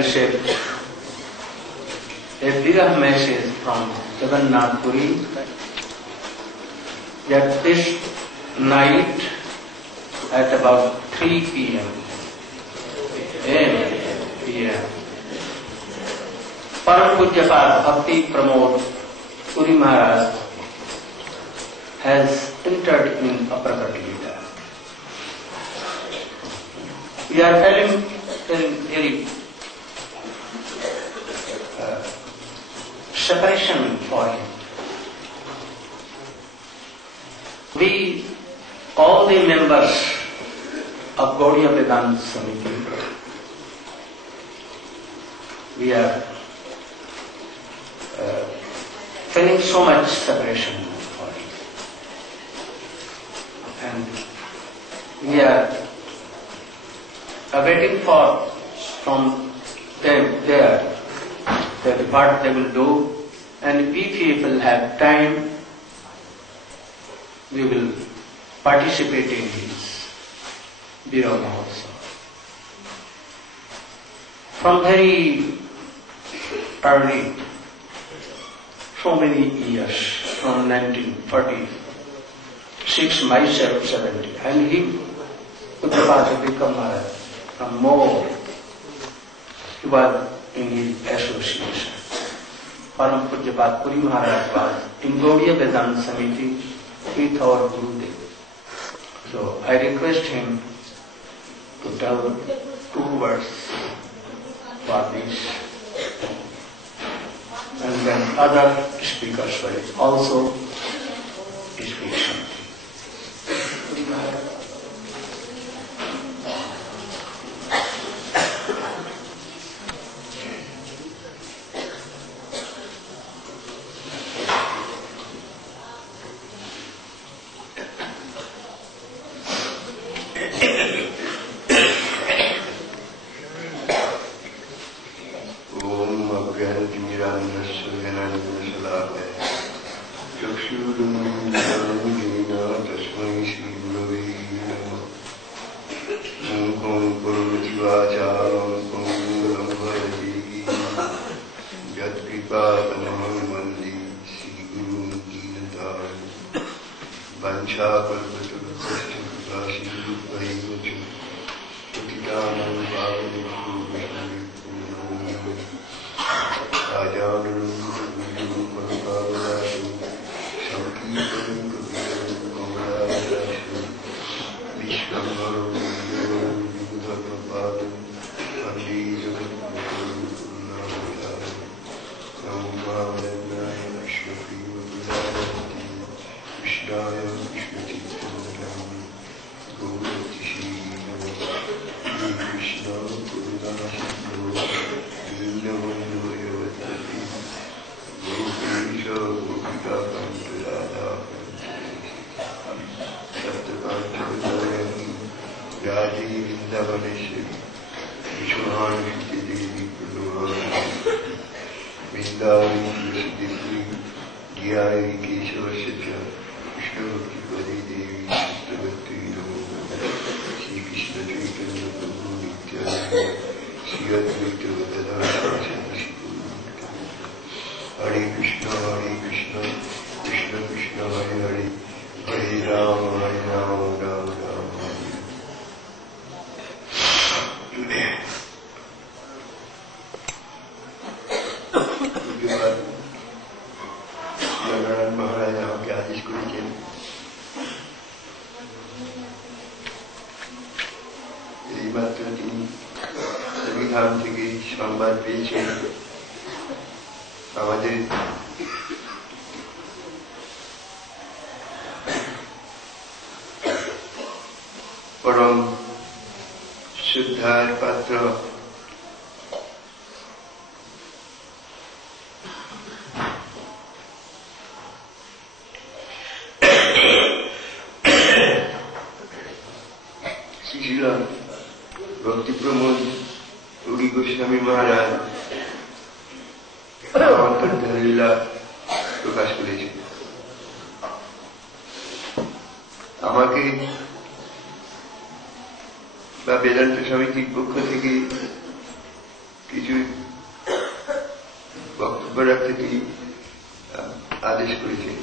received a bigger message from Jagannath Puri that this night at about 3 p.m. Param Pujyapad Bhakti Pramod Puri Maharaj has entered in Aprakat Leela. We are feeling very separation for him. We, all the members of Gaudiya Vedanta Samiti, we are feeling so much separation for him. And we are waiting for from them there that what they will do, and if we will have time, we will participate in his Viraha also. From very early, so many years, from 1946, myself 70, and he, Uttapasa Vikram Maharaj, from more, he was in his association. Param Pujyapad Puri Maharaj was in Gaudiya Vedanta Samiti with our Gurudev. So I request him to tell 2 words for this, and then other speakers will also speak something. Bhakti Pramod Puri Goswami Maharaj লীলা প্রকাশ করেছে। আমাকে বা বেদান্ত সমিতির পক্ষ থেকে কিছু বক্তব্য রাখতে তিনি আদেশ করেছেন।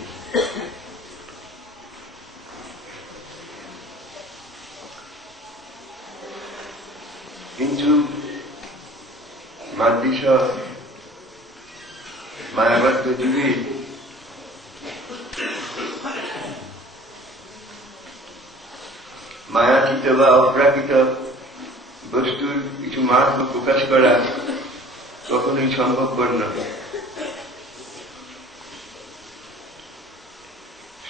কিন্তু মাতৃষ মায়াবদ্ধ যুগে মায়াতীত বা অপ্রাকৃত বস্তুর কিছু মাহাত্ম্য প্রকাশ করা কখনোই সম্ভবপর নয়।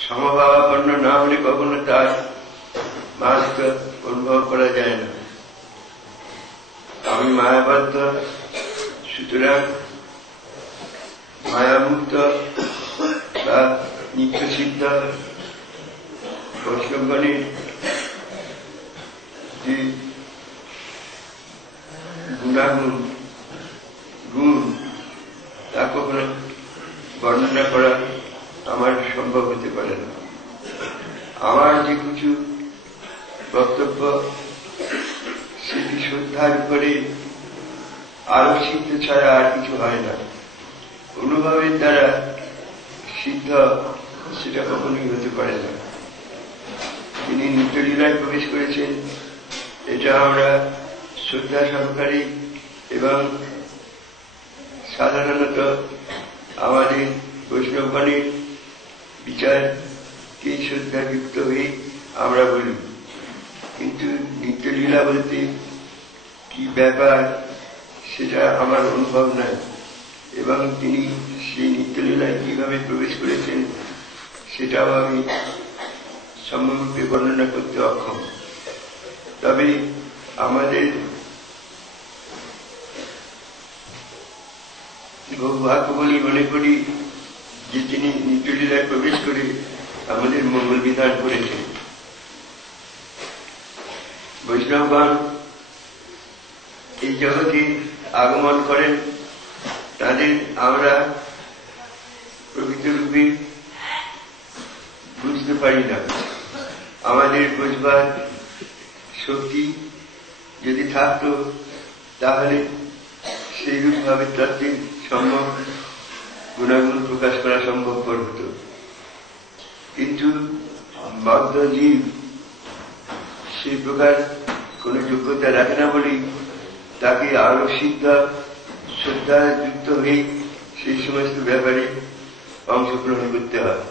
সমভাবাপন্ন না হলে কখনো তার মাহাত্ম্য অনুভব করা যায় না। আমি মায়াবদ্ধ, সুতরাং মায়ামুক্ত বা নিত্যসিদ্ধ বৈষ্ণবগণের যে গুণ তা কখনো বর্ণনা করা আমার সম্ভব হতে পারে না। আমার যে কিছু বক্তব্য সেটি শ্রদ্ধার উপরে আরো সিদ্ধ ছাড়া আর কিছু হয় না। অনুভবের দ্বারা সিদ্ধ সেটা কখনোই হতে পারে না। তিনি নিত্যলীলায় প্রবেশ করেছেন, এটা আমরা শ্রদ্ধা সহকারী এবং সাধারণত আমাদের বৈষ্ণবগণের বিচারকে শ্রদ্ধাযুক্ত হয়ে আমরা বলি। কিন্তু নিত্যলীলা বলতে কি ব্যাপার সেটা আমার অনুভব নাই, এবং তিনি সেই নিত্যলীলায় কিভাবে প্রবেশ করেছেন সেটাও আমি সম্পূর্ণরূপে বর্ণনা করতে অক্ষম। তবে আমাদের ভাগ্য বলি মনে করি যে তিনি নিত্যলীলায় প্রবেশ করে আমাদের মঙ্গল বিধান করেছেন। বৈষ্ণবগণ এই জগতে আগমন করেন, তাদের আমরা প্রকৃত রূপে বুঝতে পারি না। আমাদের বুঝবার শক্তি যদি থাকত তাহলে সেই রূপভাবে তত্ত্বের সম্ভব গুণাগুণ প্রকাশ করা সম্ভবপর হতো। কিন্তু বদ্ধ জীব সেই প্রকার কোন যোগ্যতা রাখে না বলেই তাকে আরো শ্রদ্ধা যুক্ত হয়ে সেই সমস্ত ব্যাপারে অংশগ্রহণ করতে হয়।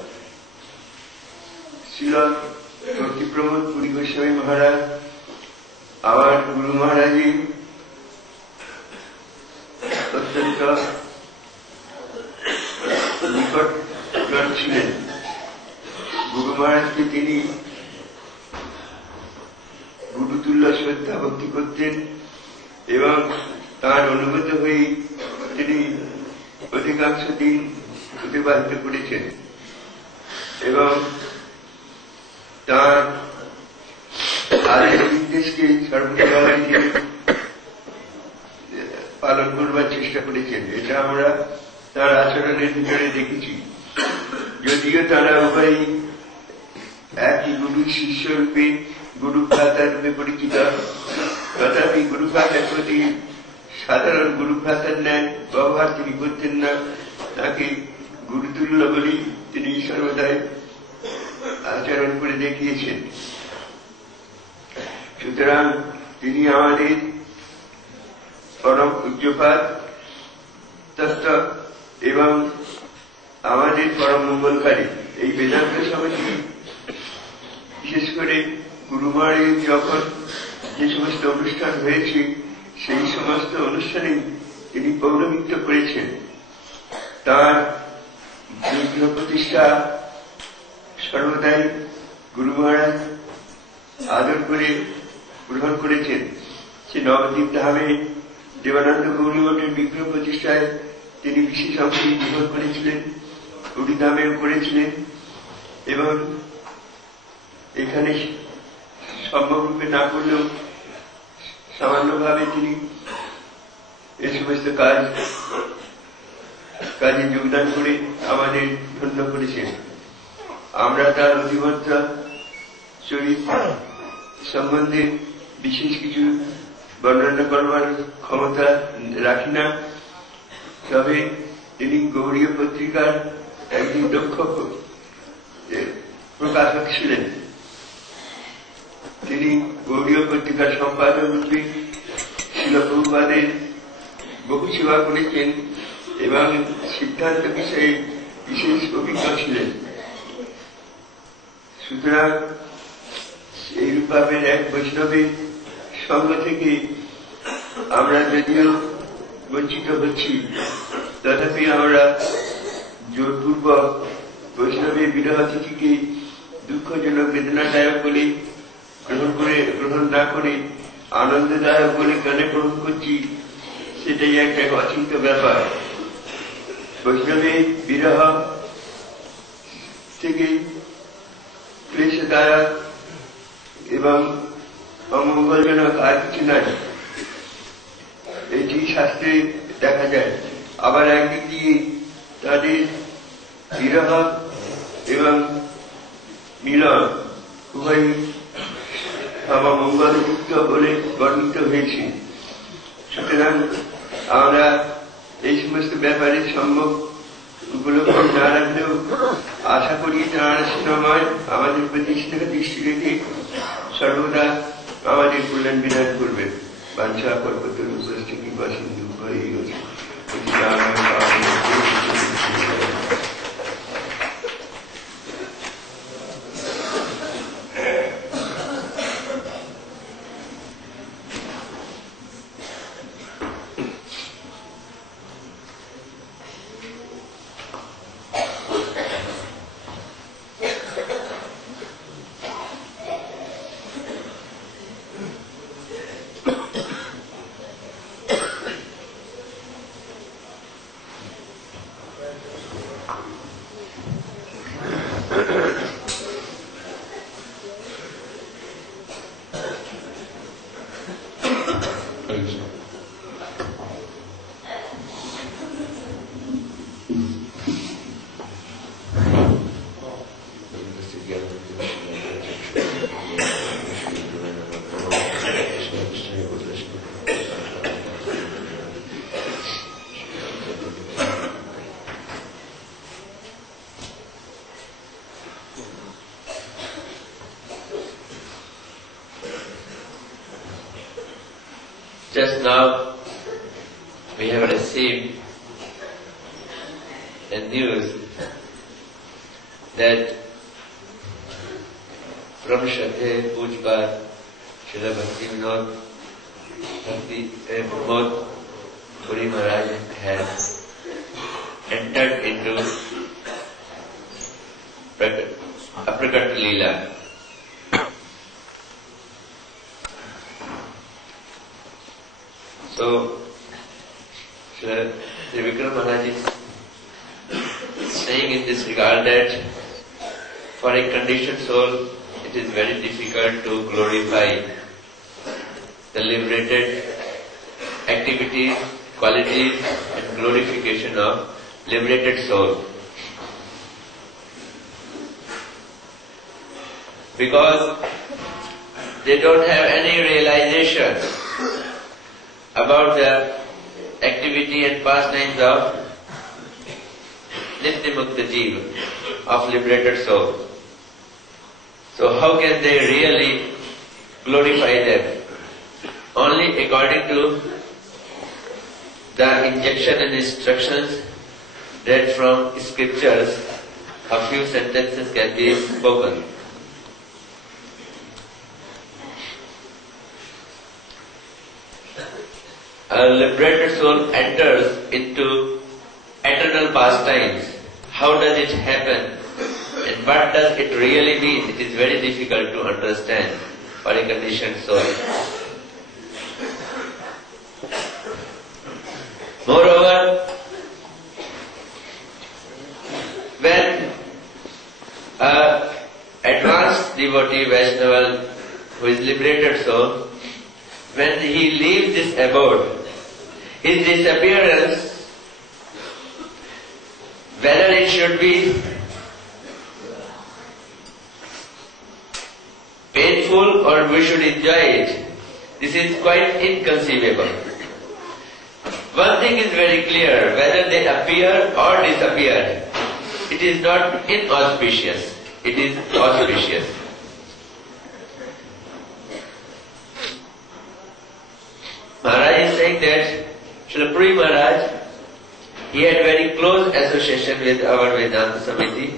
শ্রীল ভক্তিপ্রমোদ পুরী গোস্বামী মহারাজ আমার গুরু মহারাজের অত্যন্ত নিকটতর ছিলেন। গুরু মহারাজকে তিনি গুরুতুল্য শ্রদ্ধা ভক্তি করতেন এবং তাঁর অনুগত হয়ে তিনি অধিকাংশ দিন অতিবাহিত করেছেন এবং তাঁর আদেশ নির্দেশকে সর্বদাই তিনি পালন করবার চেষ্টা করেছেন। এটা আমরা তার আচরণের ভিতরে দেখেছি। যদিও তারা উভয় একই গুরু শিষ্য রূপে গুরু ভ্রাতা রূপে পরিচিত, তথাপি গুরু ভ্রাতার প্রতি সাধারণ গুরু ভ্রাতার ন্যায় ব্যবহার তিনি করতেন না। তাকে গুরুতুল্য বলেই তিনি সর্বদাই আচরণ করে দেখিয়েছেন। সুতরাং তিনি আমাদের পরম পূজ্যপাদ তত্ত্ব এবং আমাদের পরম মঙ্গলকারী। এই বেদান্ত সমিতি বিশেষ করে গুরুমারের যখন যে সমস্ত অনুষ্ঠান হয়েছে সেই সমস্ত অনুষ্ঠানে তিনি পৌরোহিত্য করেছেন। তার বিগ্রহ প্রতিষ্ঠা সর্বদাই গুরু মহারাজ আদর করে গ্রহণ করেছেন। সে নবদ্বীপ ধামে দেবানন্দ গৌরী মঠের বিগ্রহ প্রতিষ্ঠায় তিনি বিশেষ অংশ গ্রহণ করেছিলেন, পুরী ধামেও করেছিলেন এবং এখানে সম্ভব রূপে না করলেও সামান্যভাবে তিনি এই সমস্ত কাজে যোগদান করে আমাদের ধন্য করেছেন। আমরা তার অধিবক্তা চরিত্র সম্বন্ধে বিশেষ কিছু বর্ণনা করবার ক্ষমতা রাখি না, তবে তিনি গৌড়ীয় পত্রিকার একজন দক্ষ প্রকাশক ছিলেন। তিনি গৌড়ীয় পত্রিকার সম্পাদক রূপে শিল প্রভুপাদের বহু সেবা করেছেন এবং সিদ্ধান্ত বিষয়ে বিশেষ অভিজ্ঞ ছিলেন। সুতরাং এই রূপের এক বৈষ্ণবের সঙ্গ থেকে আমরা যদিও বঞ্চিত হচ্ছি, তথাপি আমরা জোরপূর্বক বৈষ্ণবের বিরহ তিথিকে দুঃখজনক বেদনাদায়ক বলে গ্রহণ না করে আনন্দদায়ক বলে কেন গ্রহণ করছি, সেটাই একটা অচিন্ত ব্যাপার। বৈষ্ণবের বিরহ থেকে ক্লেশদায়ক এবং অমঙ্গলজনক আর কিছু নাই, এটি শাস্ত্রে দেখা যায়। আবার একদিক দিয়ে তাদের বিরহ এবং মিলন উভয় মঙ্গলযুক্ত বলে বর্ণিত হয়েছে। সুতরাং আমরা এই সমস্ত ব্যাপারে সম্ভব উপলব্ধি না রাখলেও আশা করি তাঁর সময় আমাদের প্রতি দৃষ্টি রেখে সর্বদা আমাদের কল্যাণ বিধান করবেন। বাঞ্ছা কল্পতরু উপস্থিতি বা সিন্ধু ভয়েই রয়েছে। Just now we have received the news that from Shraddhe Pujpa Srila Bhaktivinoda Pramod Puri Maharaj has entered into Aprakat Leela. So, Sri Vikram Maharaj is saying in this regard that for a conditioned soul, it is very difficult to glorify the liberated activities, qualities and glorification of liberated soul. Because they don't have any realization about the activity and pastimes of Nitya Mukta Jiva, of liberated soul. So how can they really glorify them? Only according to the injunction and instructions read from scriptures, a few sentences can be spoken. A liberated soul enters into eternal pastimes. How does it happen? And what does it really mean? It is very difficult to understand for a conditioned soul. Moreover, when an advanced devotee Vaishnava who is liberated soul, when he leaves this abode, his disappearance, whether it should be painful or we should enjoy it, This is quite inconceivable. One thing is very clear, whether they appear or disappear, it is not inauspicious, it is auspicious. Maharaj is saying that Srila Puri Maharaj, he had very close association with our Vedanta Samiti,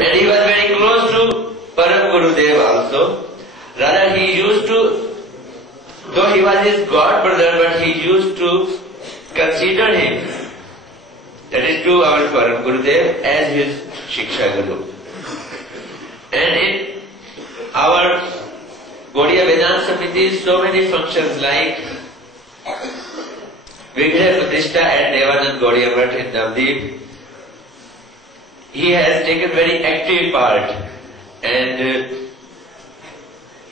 and he was very close to Param Gurudev also. Rather, he used to, though he was his god brother, but he used to consider him, that is to our Param Gurudev, as his Shiksha Guru. And in our Gaudiya Vedanta Samiti, so many functions like Vigraha Pratishtha at Devanand Gaudiya Math in Navdeep, he has taken very active part, and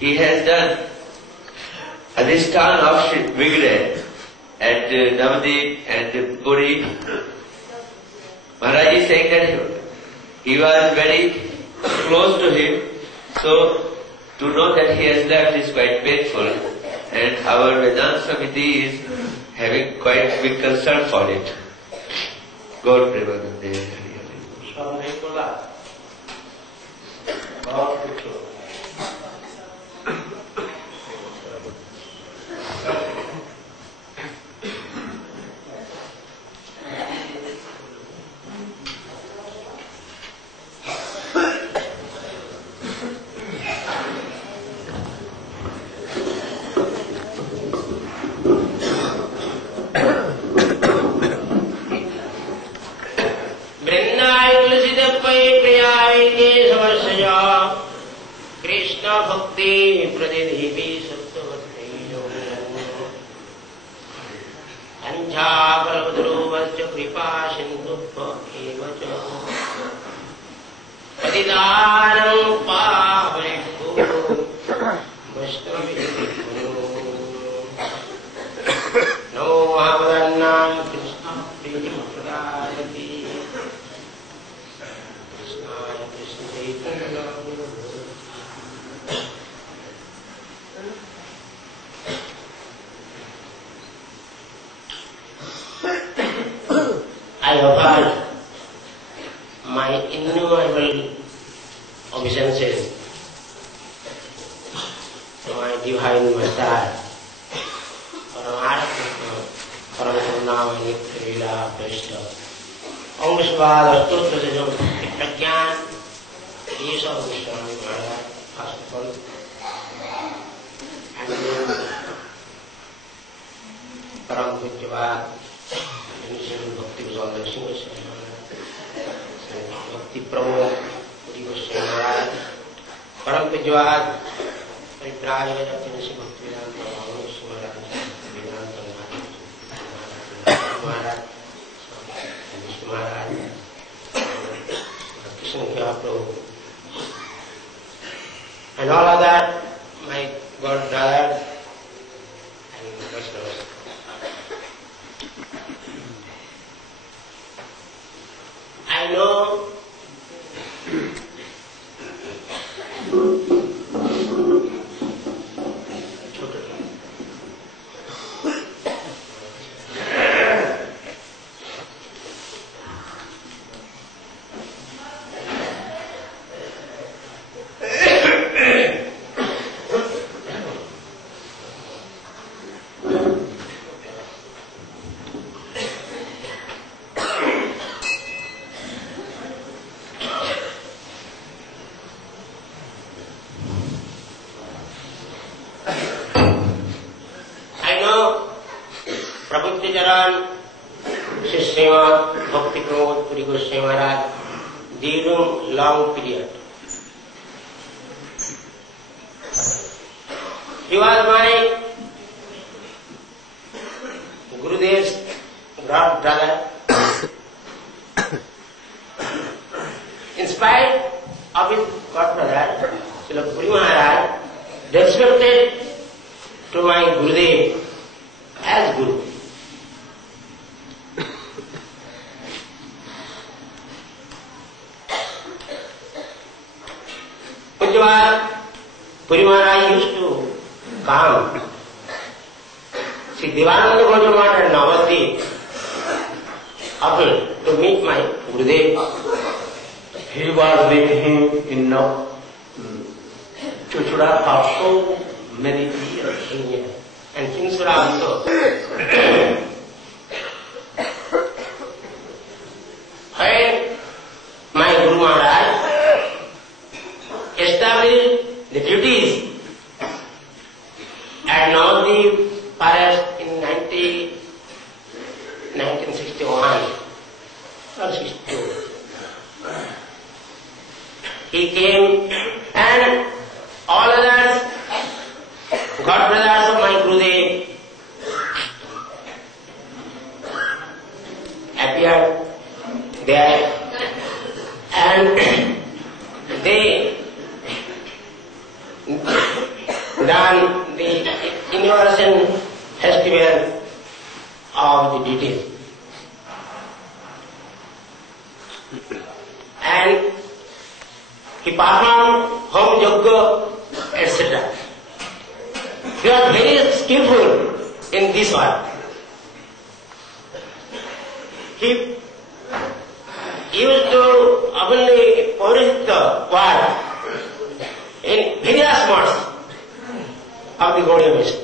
he has done Adhisthana of Vigraha at Navdeep and Puri. Maharaj is saying that he was very close to him, so to know that he has left is quite painful, and our Vedanta Samiti is having quite big concern for it. Gaur Premanande. Krishna भक्ति प्रतिदेवी सप्तवत्यो अंझापरद्रुवश्च कृपा सिन्धुभ्य एव च पतितानं पावनेभ्यो वैष्णवेभ्यो नमो महावदन्नां कृष्ण प्रीतिं प्रदायति कृष्णाय Krishna Chaitanya I offer my innumerable obeisances to my divine master, Paramatma Nitya Prishta. Om Vishwada Stotra Jajam Pragyan, Yesha Vishwami Maharaj, first of all, and then Param Pujyavad, Bhakti Vijayendra Singh Goswami Maharaj, Bhakti Prabhu Puri Goswami Maharaj, Param Pujyavad, Parivraj Vajapati Singh Bhakti Vedanta Goswami Maharaj, Vedanta Maharaj, Vishnu Maharaj, Krishna Prabhu, and all other my God brothers and Vaishnavas. I know Bhakti Pramod Puri Goswami Maharaj during long period. He was my Gurudev's god brother. In spite of his god brother, Srila Puri Maharaj respected to my Gurudev as Guru. Puri Maharaj used to come. See, Devananda Gaudiya and Navadvip often to meet my Gurudev. He was with him in Chuchura for so many years. And Kinsura also. When my Guru Maharaj established the duties at Navadvip Forest in 1961 or 62. He came and all others, God brothers of my Gurudev, appeared there and they done the inauguration festival of the deities. And he performed home yoga, etc. He was very skillful in this work. He used to openly polish the word in various modes of the Gaudiya mission.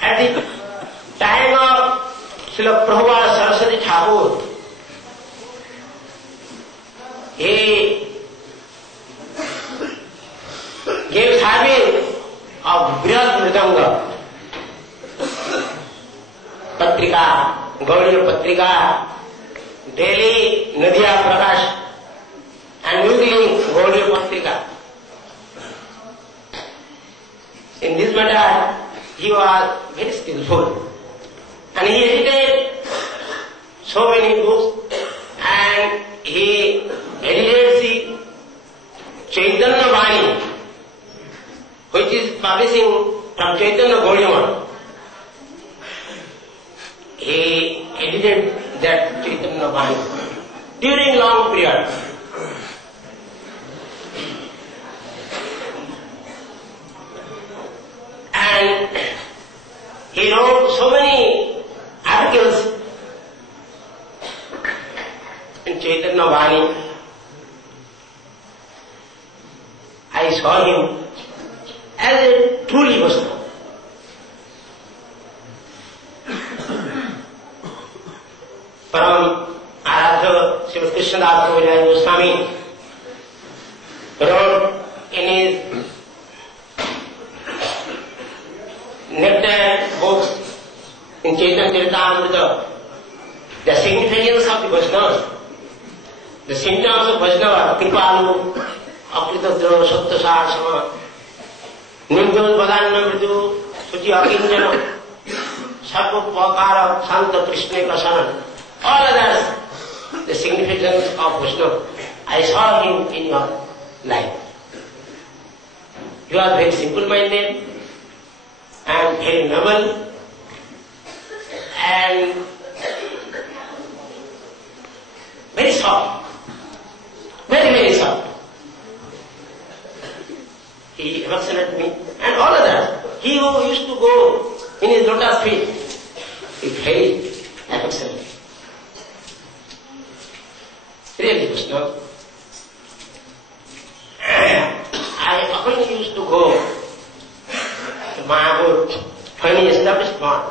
At the time of Srila Prabhupada Saraswati Thakur, he gave service of Brihad Mridanga Patrika, Gaudiya Patrika, daily Nadia Prakash, and weekly Gaudiya Patrika. In this matter, he was very skillful. And he edited so many books, and he edited the Chaitanya Vani, which is publishing from Chaitanya Gaudiya Math. He edited that Chaitanya Vani during long period. And he wrote so many articles in Chaitanya Vani. I saw him as a truly Vaishnava. From Aradha Sri Krishnadas Kaviraj Goswami wrote in his nectar books in Chaitanya Charitamrita the significance of the Vaishnavas, the symptoms of Vaishnava, Kripalu, Apritadra, Sattasar, Sama, Nimbal, Vadana, Mridu, Suchi Akinjana, Sarva Pakara, Santa Krishna Kasana, all others, the significance of Vaishnava. I saw him in your life. You are very simple-minded and very noble and very soft, very, very soft. He affectionated me and all others. He who used to go in his lotus feet is very affectionate. Really, Krishna. I often used to go to Mayapur when he established one.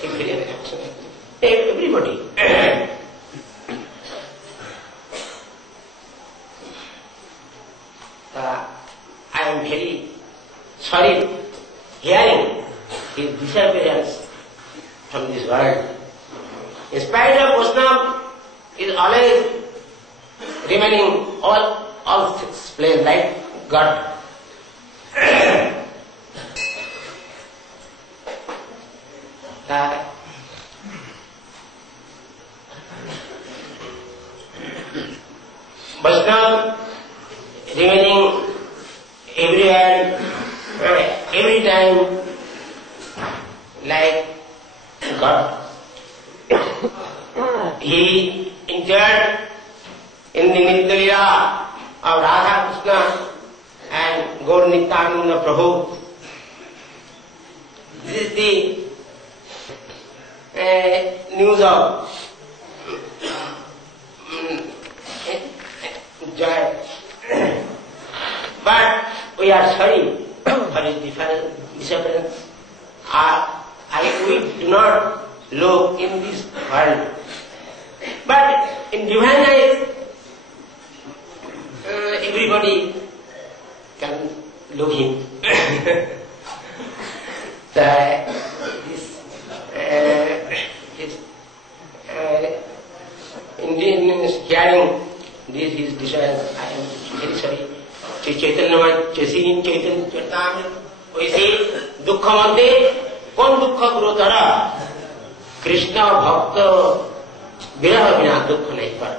He very affectionate. Everybody. I am very sorry hearing his disappearance from this world. In spite of Vaishnava is always remaining all six places like God. Vaishnava remaining everywhere, every time like God. He enjoyed in the Nitya of Radha Krishna and Gaur Nityananda Prabhu. This is the news of joy. But we are sorry for his disappearance. We do not look in this world. But in divine eyes, everybody can look him. In hearing this his desires, I am very sorry. Sri Chaitanya Chaitanya Charitamrita वैसे दुख मध्य कौन दुख गुरुतर कृष्ण भक्त विरह बिना दुख नहीं पड़ता.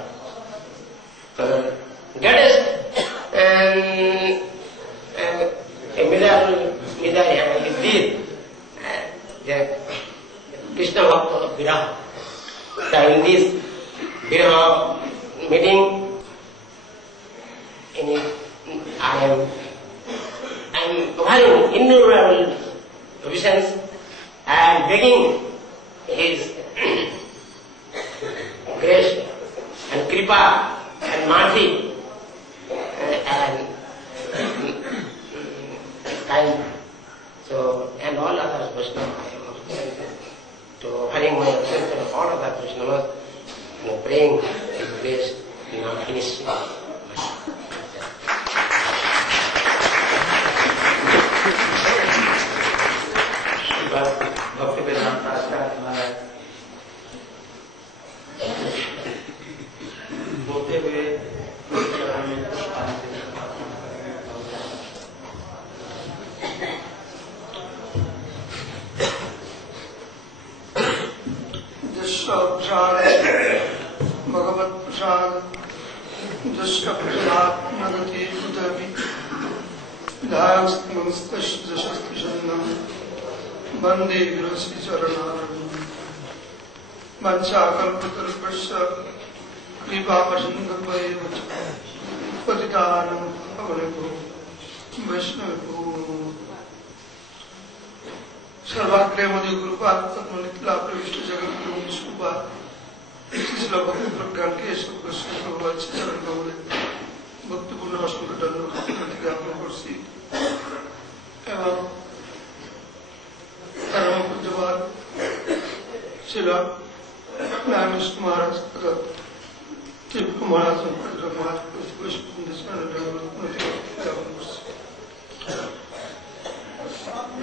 कृष्ण भक्त विरह. In this Virah meeting, I am having innumerable visions and begging his grace and kripa and mercy and kind. So, and all others Vaishnavas, to having my sense of all other Vaishnavas, praying his grace in our finishing. Bhakti Vedanta Prasad Maharaj बोलते हुए भगवत प्रसाद जस्य प्रसाद नगति उदपि विधायक जशस्त्रचंदम वंदे गुरुश्री चरणारविंदम. वंशाकल्पतरुभ्यश्च कृपासिन्धुभ्येव च पतितानां पावनेभ्यो वैष्णवेभ्यो नमो. सर्वाग्रे मध्य गुरुपाद पद्मनित्ला प्रविष्ट जगद्गुरु विष्णुपाद श्री भक्ति प्रज्ञान के कृष्ण भगवान चरण कमले भक्तिपूर्ण असंख्य दंड ज्ञापन करছি এবং परम पूज्यपाद श्री नारायण महाराज তীব্র महाराज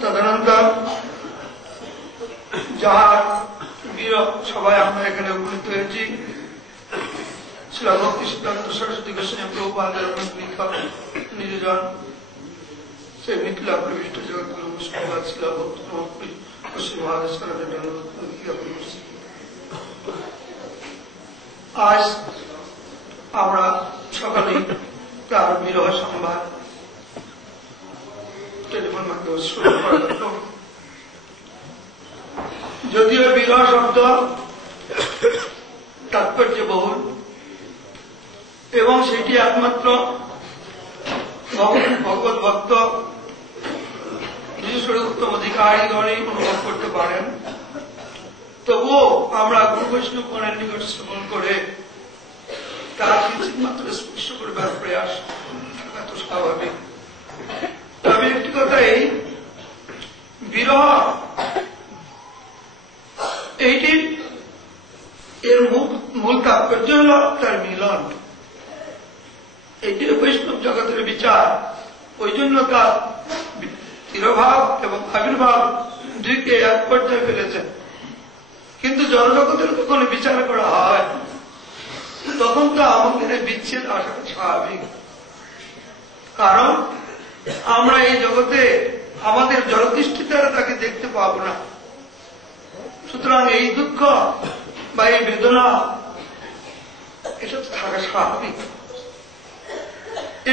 तदनंतर যাহার সবাই আমরা এখানে উপনীত হয়েছি শ্রী ভক্তি সিদ্ধান্ত সরস্বতী গোস্বামী প্রভুপাদের নির্জন সেই মিথিলা প্রবিষ্ট জগৎগুরু বিষ্ণুপাদ শ্রী ভক্তি গোস্বামী মহারাজ জ্ঞাপন করছি. আজ আমরা সকালে তার বিরহ সংবাদ টেলিফোন মাধ্যমে শুরু করা হতো. যদিও বিরহ শব্দ তাৎপর্য বহুল এবং সেটি একমাত্র ভগবত ভক্ত বিশেষ করে উত্তম অধিকারীগণই অনুভব করতে পারেন, তবুও আমরা গুরু বৈষ্ণবগণের নিকট শ্রবণ করে তার কিঞ্চিৎ মাত্র স্পর্শ করবার প্রয়াস থাকা তো স্বাভাবিক. তবে একটি কথা, এই বিরহ এইটি এর মূল তাৎপর্য হল তার মিলন. এটি বৈষ্ণব জগতের বিচার. ওই জন্য তার তিরোভাব এবং আবির্ভাব দুইকে এক পর্যায়ে ফেলেছেন. কিন্তু জনজগতের যখন বিচার করা হয় তখন তো আমাদের বিচ্ছেদ আসাটা স্বাভাবিক. কারণ আমরা এই জগতে আমাদের জলদৃষ্টি দ্বারা তাকে দেখতে পাবো না. সুতরাং এই দুঃখ বা এই বেদনা এটা তো থাকা স্বাভাবিক.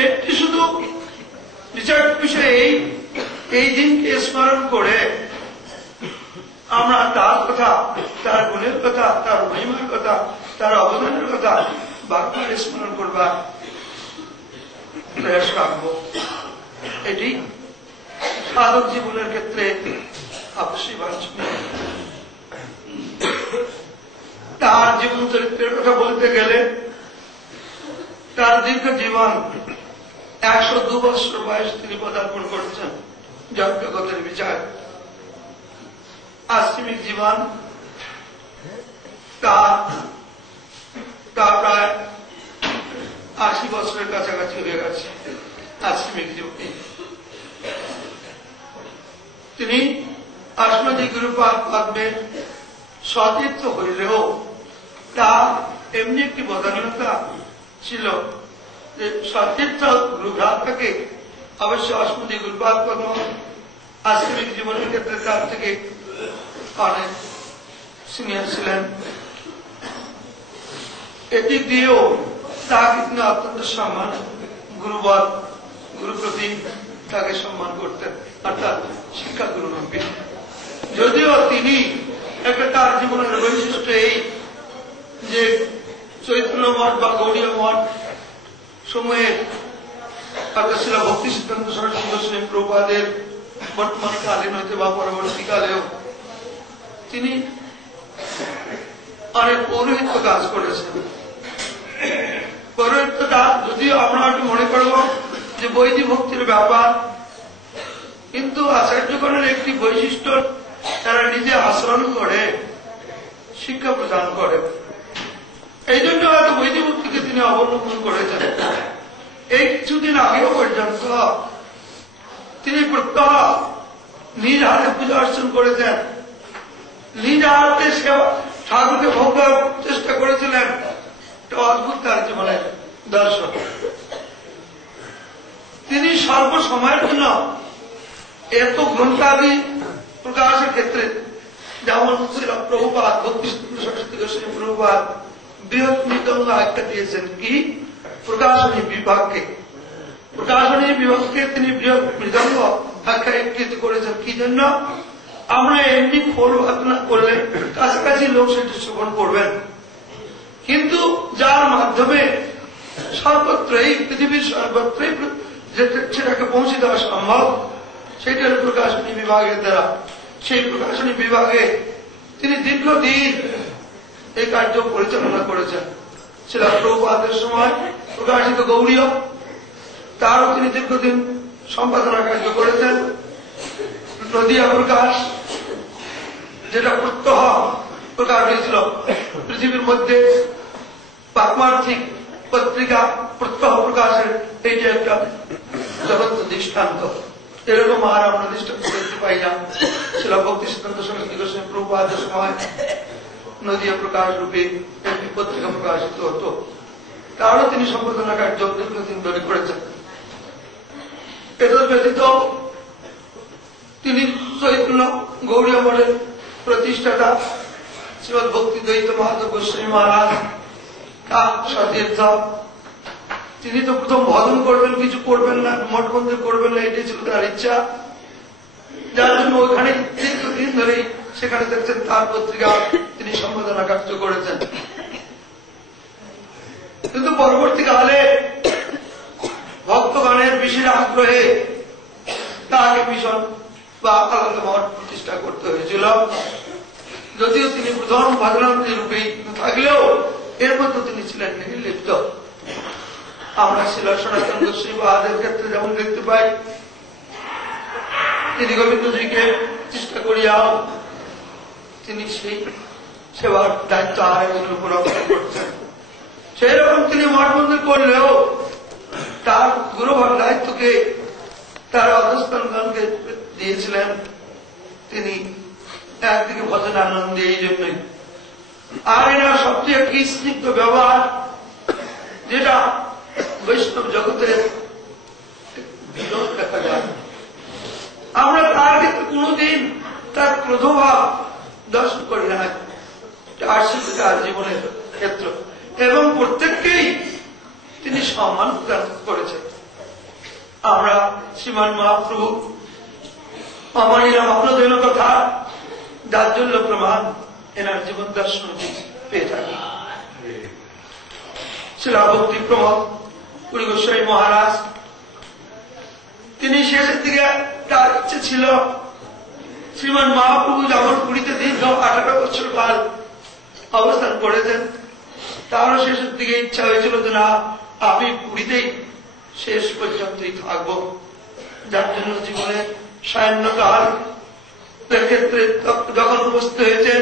একটি শুধু বিচার বিষয়ে এই দিনকে স্মরণ করে আমরা তার কথা, তার গুণের কথা, তার মহিমার কথা, তার অবদানের কথা বারবার স্মরণ করবার প্রয়াস রাখবো। এটি সাধক জীবনের ক্ষেত্রে অবশ্যই বাঞ্ছনীয়। তার জীবন চরিত্রের কথা বলতে গেলে তার দীর্ঘ জীবন 102 বছর বয়স তিনি পদার্পণ করেছেন জগতের বিচার। আশ্রমিক জীবন তা প্রায় 80 বছরের কাছাকাছি হয়ে গেছে। আশ্রমিক জীবনে তিনি আসনজি গুরুপাদ পদ্মের সতীর্থ হইলেও তা এমনি একটি বদান্যতা ছিল যে সতীর্থ গুরুভ্রাতাকে অবশ্য আসনজি গুরুপাদ পদ্ম আশ্রমিক জীবনের ক্ষেত্রে তার থেকে অনেক সিনিয়র ছিলেন। এদিক দিয়েও তাকে তিনি অত্যন্ত সম্মান গুরুবর গুরু প্রতি তাকে সম্মান করতেন, অর্থাৎ শিক্ষা গুরু রূপে। যদিও তিনি একটা তার জীবনের বৈশিষ্ট্য এই যে চৈতন্য মঠ বা গৌড়ীয় মঠ সময়ে ছিল ভক্তি সিদ্ধান্ত সরস্বতী গোস্বামী প্রভুপাদের বর্তমান কালীন হইতে বা পরবর্তীকালেও তিনি অনেক পৌরোহিত্য কাজ করেছেন। পৌরোহিত্যটা যদিও আমরা একটু মনে করব যে বৈদিক ভক্তির ব্যাপার, কিন্তু আচার্যগণের একটি বৈশিষ্ট্য তারা নিজে আচরণ করে শিক্ষা প্রদান করে। এই জন্য হয়তো বৈদিক ভক্তিকে তিনি অবলম্বন করেছেন। এই কিছুদিন আগেও পর্যন্ত তিনি প্রত্যহ নিজ হাতে পূজা অর্চন করেছেন, নিজ হাতে সেবা ঠাকুরকে ভোগ দেওয়ার চেষ্টা করেছিলেন। একটা অদ্ভুত তার জীবনের দর্শন। তিনি স্বল্প সময়ের জন্য এত গ্রন্থাদি প্রকাশের ক্ষেত্রে যেমন ছিল প্রভুপাদ ভক্তি সরস্বতী গোস্বামী প্রভুপাদ বৃহৎ মৃদঙ্গ আখ্যা দিয়েছেন কি প্রকাশনী বিভাগকে। প্রকাশনী বিভাগকে তিনি বৃহৎ মৃদঙ্গ আখ্যা একত্রিত করেছেন কি জন্য? আমরা এমনি খোল ভাবনা করলে কাছাকাছি লোক সেটি শ্রবণ করবেন, কিন্তু যার মাধ্যমে সর্বত্রই পৃথিবীর সর্বত্রই সেটাকে পৌঁছে দেওয়া সম্ভব, সেটার প্রকাশনী বিভাগের দ্বারা। সেই প্রকাশনী বিভাগে তিনি দীর্ঘদিন এই কার্য পরিচালনা করেছেন। ছিল প্রভুপাদের সময় প্রকাশিত গৌড়ীয়, তারও তিনি দীর্ঘদিন সম্পাদনা কার্য করেছেন। নদিয়া প্রকাশ, যেটা প্রত্যহ প্রকাশ হয়েছিল পৃথিবীর মধ্যে পারমার্থিক পত্রিকা প্রত্যহ প্রকাশের, এইটা একটা জ্বলন্ত দৃষ্টান্ত। এরকম আর আমরা দৃষ্টান্ত দেখতে পাই না। ছিল ভক্তি সিদ্ধান্ত সরস্বতী গোস্বামী প্রভুপাদের সময় নদিয়া প্রকাশ রূপে একটি পত্রিকা প্রকাশিত হতো, তারও তিনি সম্পাদনা কার্য দীর্ঘদিন ধরে করেছেন। এদের ব্যতীত তিনি চৈতন্য গৌড়ীয় মঠের প্রতিষ্ঠাতা শ্রীমৎ ভক্তি দ্বৈত মাহাতো গোস্বামী মহারাজ সতীর্থ। তিনি তো প্রথম ভজন করবেন, কিছু করবেন না, মঠ মন্দির করবেন না, এটাই ছিল তার ইচ্ছা। যার জন্য ওখানে দীর্ঘদিন ধরেই সেখানে দেখছেন তার পত্রিকা তিনি সম্পাদনা কার্য করেছেন। কিন্তু পরবর্তীকালে ভক্তগণের বিশেষ আগ্রহে তাকে মিশন বা আলাদা মঠ প্রতিষ্ঠা করতে হয়েছিল। যদিও তিনি প্রথম ভজনান্ত্রী রূপেই থাকলেও এর মধ্যে তিনি ছিলেন নির্লিপ্ত। আমরা ছিল সনাতন গোস্বামী বাহাদের ক্ষেত্রে যেমন দেখতে পাই, তিনি গোবিন্দজিকে চেষ্টা করিয়াও তিনি সেই সেবার দায়িত্ব আরেকজনের উপর অর্পণ করছেন। সেই রকম তিনি মঠ মন্দির করলেও তার গুরুভার দায়িত্বকে তার অধস্থানগণকে দিয়েছিলেন। তিনি একদিকে ভজন আনন্দ, এই জন্যই। আর এরা সবচেয়ে একটি স্নিগ্ধ ব্যবহার, যেটা বৈষ্ণব জগতের বিরোধ দেখা যায়। আমরা তার ক্ষেত্রে কোনদিন তার ক্রোধভাব দর্শন করি না, তার জীবনের ক্ষেত্র, এবং প্রত্যেককেই তিনি সম্মান প্রদান করেছেন। আমরা শ্রীমান মহাপ্রভু অমানিরাম অপ্রদৈন কথা দার্জন্য প্রমাণ এনার জীবন দর্শন পেয়ে থাকি। শিলা ভক্তি প্রমোদ পুরী গোস্বামী মহারাজ, তিনি শেষের দিকে তার ইচ্ছে ছিল শ্রীমান মহাপ্রভু যখন পুরীতে দীর্ঘ 18 বছর কাল অবস্থান করেছেন, তারও শেষের দিকে ইচ্ছা হয়েছিল যে না, আমি পুরীতেই শেষ পর্যন্তই থাকবো। যার জন্য জীবনে সায়াহ্নকাল ক্ষেত্রে যখন উপস্থিত হয়েছেন,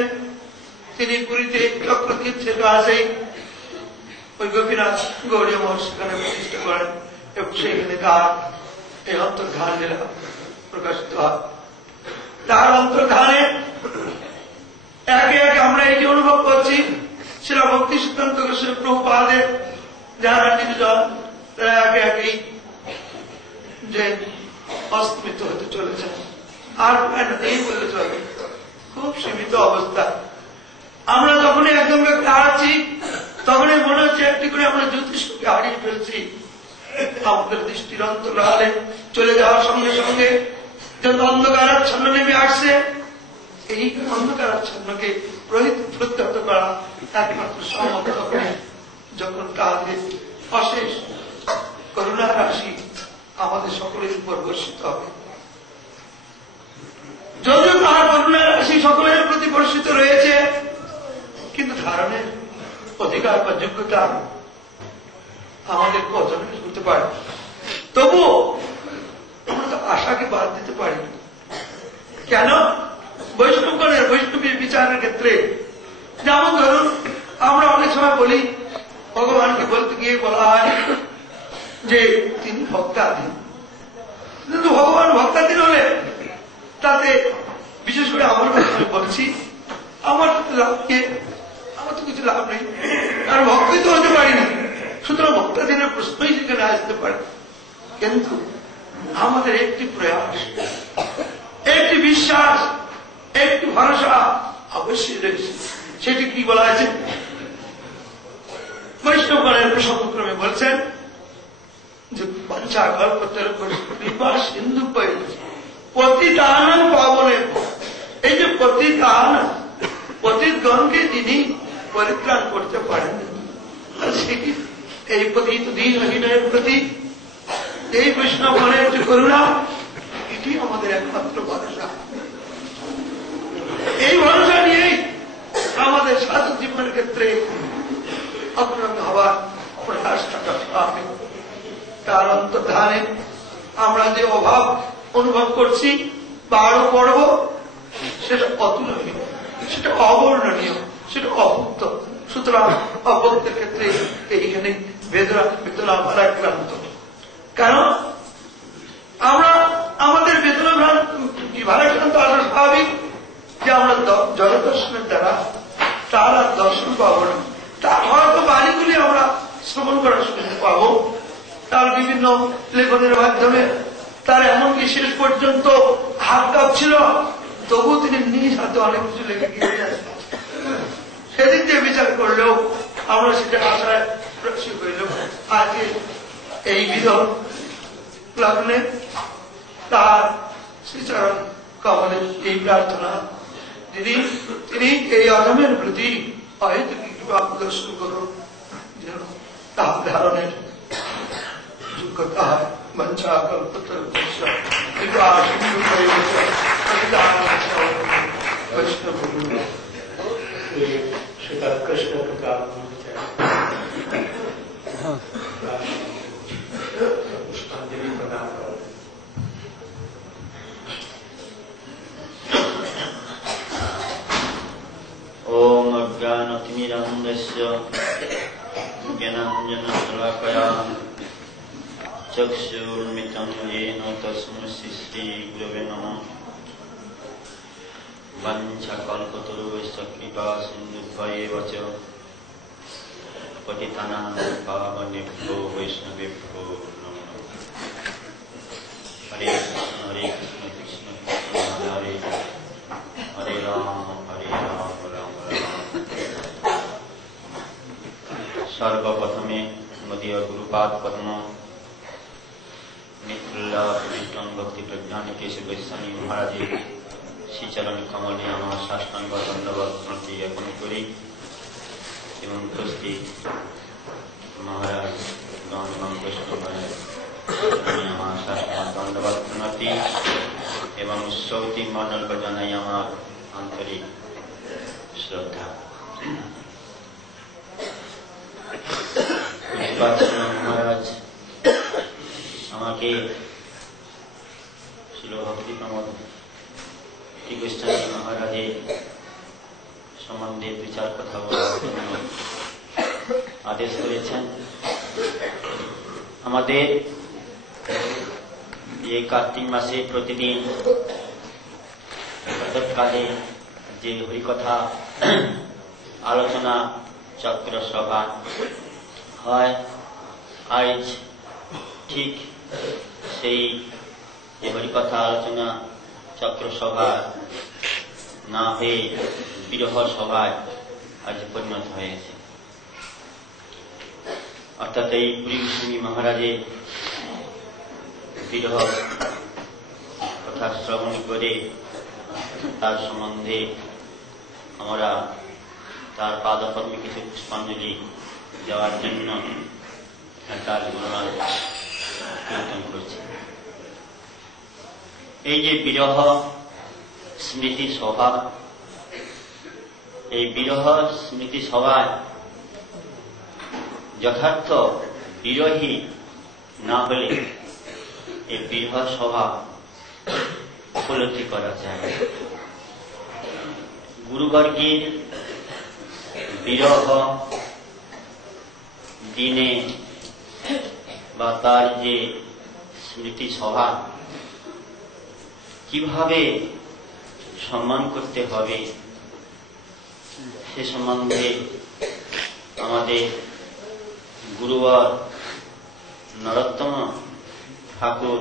তিনি পুরীতে চক্রতীর্থের কাছেই ওই গোপীনাথ গৌরীয় মঠ সেখানে প্রতিষ্ঠা করেন এবং সেইখানে তার এই অন্তর্ধান লীলা প্রকাশিত হয়। তার অন্তর্ধানে একে একে আমরা এই যে অনুভব করছি, শিলা ভক্তি সিদ্ধান্ত গোস্বামী প্রভুপাদের যারা নির্জন, তারা একে একেই যে অস্মিত হতে চলেছে। আর এই বললে চলে, খুব সীমিত অবস্থা। আমরা যখনই একদম হারাচ্ছি, তখনই মনে হচ্ছে একটি করে আমরা জ্যোতিষকে হারিয়ে ফেলছি। আমাদের দৃষ্টির অন্তরালে চলে যাওয়ার সঙ্গে সঙ্গে যত অন্ধকারাচ্ছন্ন নেমে আসছে, এই অন্ধকারাচ্ছন্নকে প্রত্যক্ষ করা একমাত্র সম্ভব যখন তাদের অশেষ করুণা রাশি আমাদের সকলের উপর বর্ষিত হবে। যদিও তার করুণা রাশি সকলের প্রতি বর্ষিত রয়েছে, কিন্তু ধারণের অধিকার বা যোগ্যতা আমাদের কজনের হতে পারে। তবুও আমরা তো আশাকে বাদ দিতে পারি। কেন? বৈষ্ণবগণের বৈষ্ণবীর বিচারের ক্ষেত্রে যেমন ধরুন, আমরা অনেক সময় বলি, ভগবানকে বলতে গিয়ে বলা হয় যে তিনি ভক্তাধীন। কিন্তু ভগবান ভক্তাধীন হলে তাতে বিশেষ করে আমার কথা বলছি, আমার লাভ কে? আমার তো কিছু লাভ নেই, কারণ ভক্তই তো হতে পারিনি। সুতরাং ভক্তাধীনের প্রশ্নই সেখানে আসতে পারে। কিন্তু আমাদের একটি প্রয়াস, একটি বিশ্বাস, একটি ভরসা অবশ্যই রয়েছে। সেটি কি বলা হয়েছে? বৈষ্ণবগণের প্রসঙ্গক্রমে বলছেন যে বাঞ্ছা কল্পতরু কৃপা সিন্ধু পতিতানং পাবনে। এই যে পতিতান, পতিতগণকে তিনি পরিত্রাণ করতে পারেন, এই পতিত দীনহীনের প্রতি এই বৈষ্ণবগণের যে করুণা, এটি আমাদের একমাত্র ভরসা। এই ভরসা নিয়েই আমাদের সাধক জীবনের ক্ষেত্রে অগ্রণী হওয়ার প্রয়াস থাকা স্বাভাবিক। তার অন্তর্ধানে আমরা যে অভাব অনুভব করছি বা আরো করব, সেটা অতুলনীয়, সেটা অবর্ণনীয়, সেটা অভুক্ত। সুতরাং অভুক্তের ক্ষেত্রে এইখানে বেদনা ভারাক্রান্ত। কারণ আমরা আমাদের বেদনা ভারাক্রান্ত আসা স্বাভাবিক যে আমরা জগদর্শনের দ্বারা তার আর দর্শন পাবো না। তার হয়তো বাণীগুলি আমরা শ্রবণ করার সুযোগ পাবো, তার বিভিন্ন লেখনের মাধ্যমে। তার এমনকি শেষ পর্যন্ত হাত কাঁপছিল, তবু তিনি নিজ হাতে অনেক কিছু লেখে গিয়েছেন। সেদিক দিয়ে বিচার করলেও আমরা সেটা আশায় প্রকাশিত হইল। আজকে এই বিধ লগ্নে তার শ্রীচরণ কমলের এই প্রার্থনা, তিনি এই অধমের প্রতি হয়তো কৃপা প্রদর্শন করুন, যেন তার ধারণের যোগ্যতা হয়। মঞ্চা কল্পতরু কৃপা সিন্ধু বৈষ্ণব সেটা কৃষ্ণ কৃপা পুষ্পাঞ্জলি প্রদান করেন। ओम अज्ञानतिमिरन्धस्य ज्ञानाञ्जनशलाकया चक्षुर्मिलितं येन तस्मै श्रीगुरवे नमः। वञ्चाकल्पतरुभ्यश्च कृपा सिन्धुभ्यैव च पतितानां पावनेभ्यो वैष्णवेभ्यो नमः। हरे कृष्ण कृष्ण कृष्ण हरे हरे राम राम सर्वप्रथमे मदीय गुरुपाद पद्म मित्रला विष्णु भक्ति प्रज्ञान केशव गोस्वामी महाराज श्रीचरण कमले আমার সাষ্টাঙ্গ দণ্ডবত প্রণতি জ্ঞাপন করি এবং উপস্থিত মা জানাই আমার আন্তরিক শ্রদ্ধা। মহারাজ আমাকে শিল ভক্তি প্রমোদ গোস্বামী মহারাজের সম্বন্ধে দু চার কথা বলার জন্য আদেশ করেছেন। আমাদের এই কার্তিক মাসে প্রতিদিন প্রাতঃকালে যে হরিকথা আলোচনা চক্র সভা হয়, আজ ঠিক সেই যে হরিকথা আলোচনা চক্র সভা না হয়ে বিরহ সভায় আজ পরিণত হয়েছে। অর্থাৎ এই পুরী গোস্বামী মহারাজের বিরহ কথা শ্রবণ করে তার সম্বন্ধে আমরা তার পাদকর্মে কিছু পুষ্পাঞ্জলি দেওয়ার জন্য তার গুণগান কীর্তন করছি। এই যে বিরহ স্মৃতি সভা, এই বিরহ স্মৃতি সভায় যথার্থ বিরহী না হলে এই বিরহ সভা উপলব্ধি করা যায়। গুরুবর্গের বিরহ দিনে বা তার যে স্মৃতি সভা কিভাবে সম্মান করতে হবে সে সম্বন্ধে আমাদের গুরুবর নরোত্তম ঠাকুর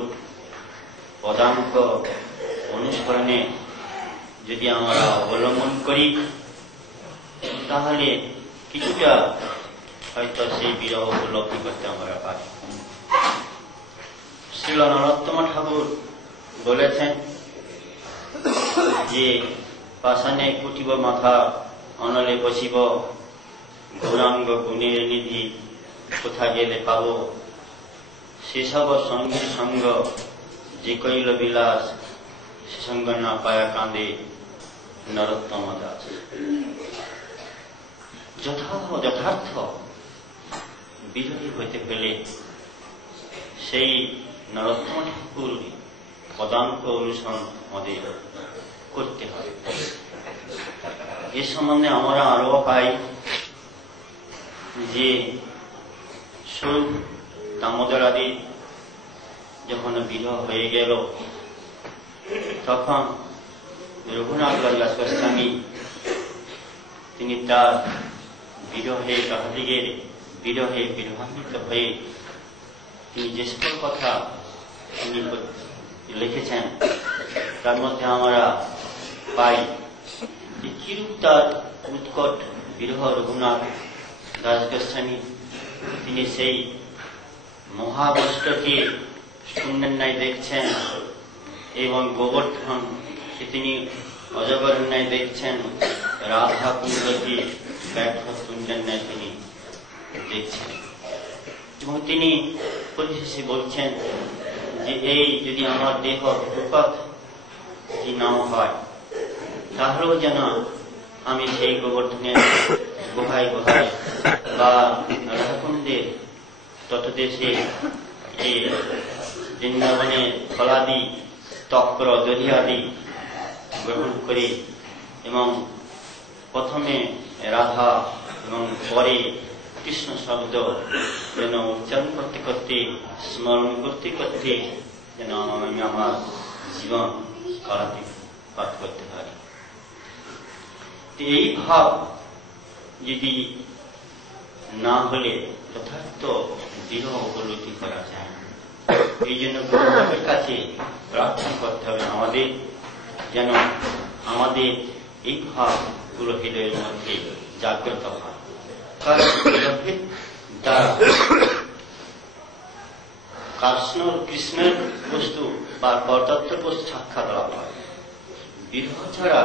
পদাঙ্ক অনুসরণে যদি আমরা অবলম্বন করি তাহলে কিছুটা হয়তো সেই বিরহ উপলব্ধি করতে আমরা পারি। শ্রীল নরোত্তম ঠাকুর বলেছেন যে পাষাণে কুটিব মাথা অনলে বসিব, গৌরাঙ্গ গুণের নিধি কোথা গেলে পাব, সেসব সঙ্গীর সঙ্গ যে কইল বিলাস, সে সঙ্গ না পায়া কাঁদে নরোত্তম দাস। যথার্থ বিরোধী হইতে পেলে সেই নরোত্তম ঠাকুর পদাঙ্ক অনুসরণ আমাদের করতে হবে। এ সম্বন্ধে আমরা আরো পাই যে স্বরূপ দামোদর আদি যখন বিরহ হয়ে গেল তখন রঘুনাথ দাস গোস্বামী তিনি তার বিরহে কাহাদিগের বিরহে বিরহান্বিত হয়ে তিনি যে সকল কথা তিনি লিখেছেন তার মধ্যে আমরা পাই যে কিরূপ তার উৎকট বিরহ রঘুনাথ দাস গোস্বামী তিনি সেই মহাকষ্টকে শূন্যের ন্যায় দেখছেন এবং গোবর্ধনকে তিনি অজগরের ন্যায় দেখছেন, রাধা কুণ্ডকে ব্যর্থ শূন্যের ন্যায় তিনি দেখছেন এবং তিনি পরিশেষে বলছেন যে এই যদি আমার দেহ দুপথ যদি নাও হয় তাহলেও যেন আমি সেই গোবর্ধনের গুহায় গুহায় বা রাধাকুণ্ডের ততদেশে যে বৃন্দাবনের ফলাদি তক্র দরিয়াদি গ্রহণ করে এবং প্রথমে রাধা এবং পরে কৃষ্ণ শব্দ যেন উচ্চারণ করতে করতে স্মরণ করতে করতে যেন আমি আমার জীবন কালাতে পাঠ করতে পারি। এই ভাব যদি না হলে যথার্থ দৃঢ় উপলব্ধি করা যায়। এই জন্য গুরুদেবের কাছে প্রার্থনা করতে হবে আমাদের যেন আমাদের এই ভাবগুলো হৃদয়ের মধ্যে জাগ্রত হয়। কারণ কৃষ্ণের বস্তু বা পরতত্ত্ব বস্তু সাক্ষাৎ লাভ হয়। বিরহ ছাড়া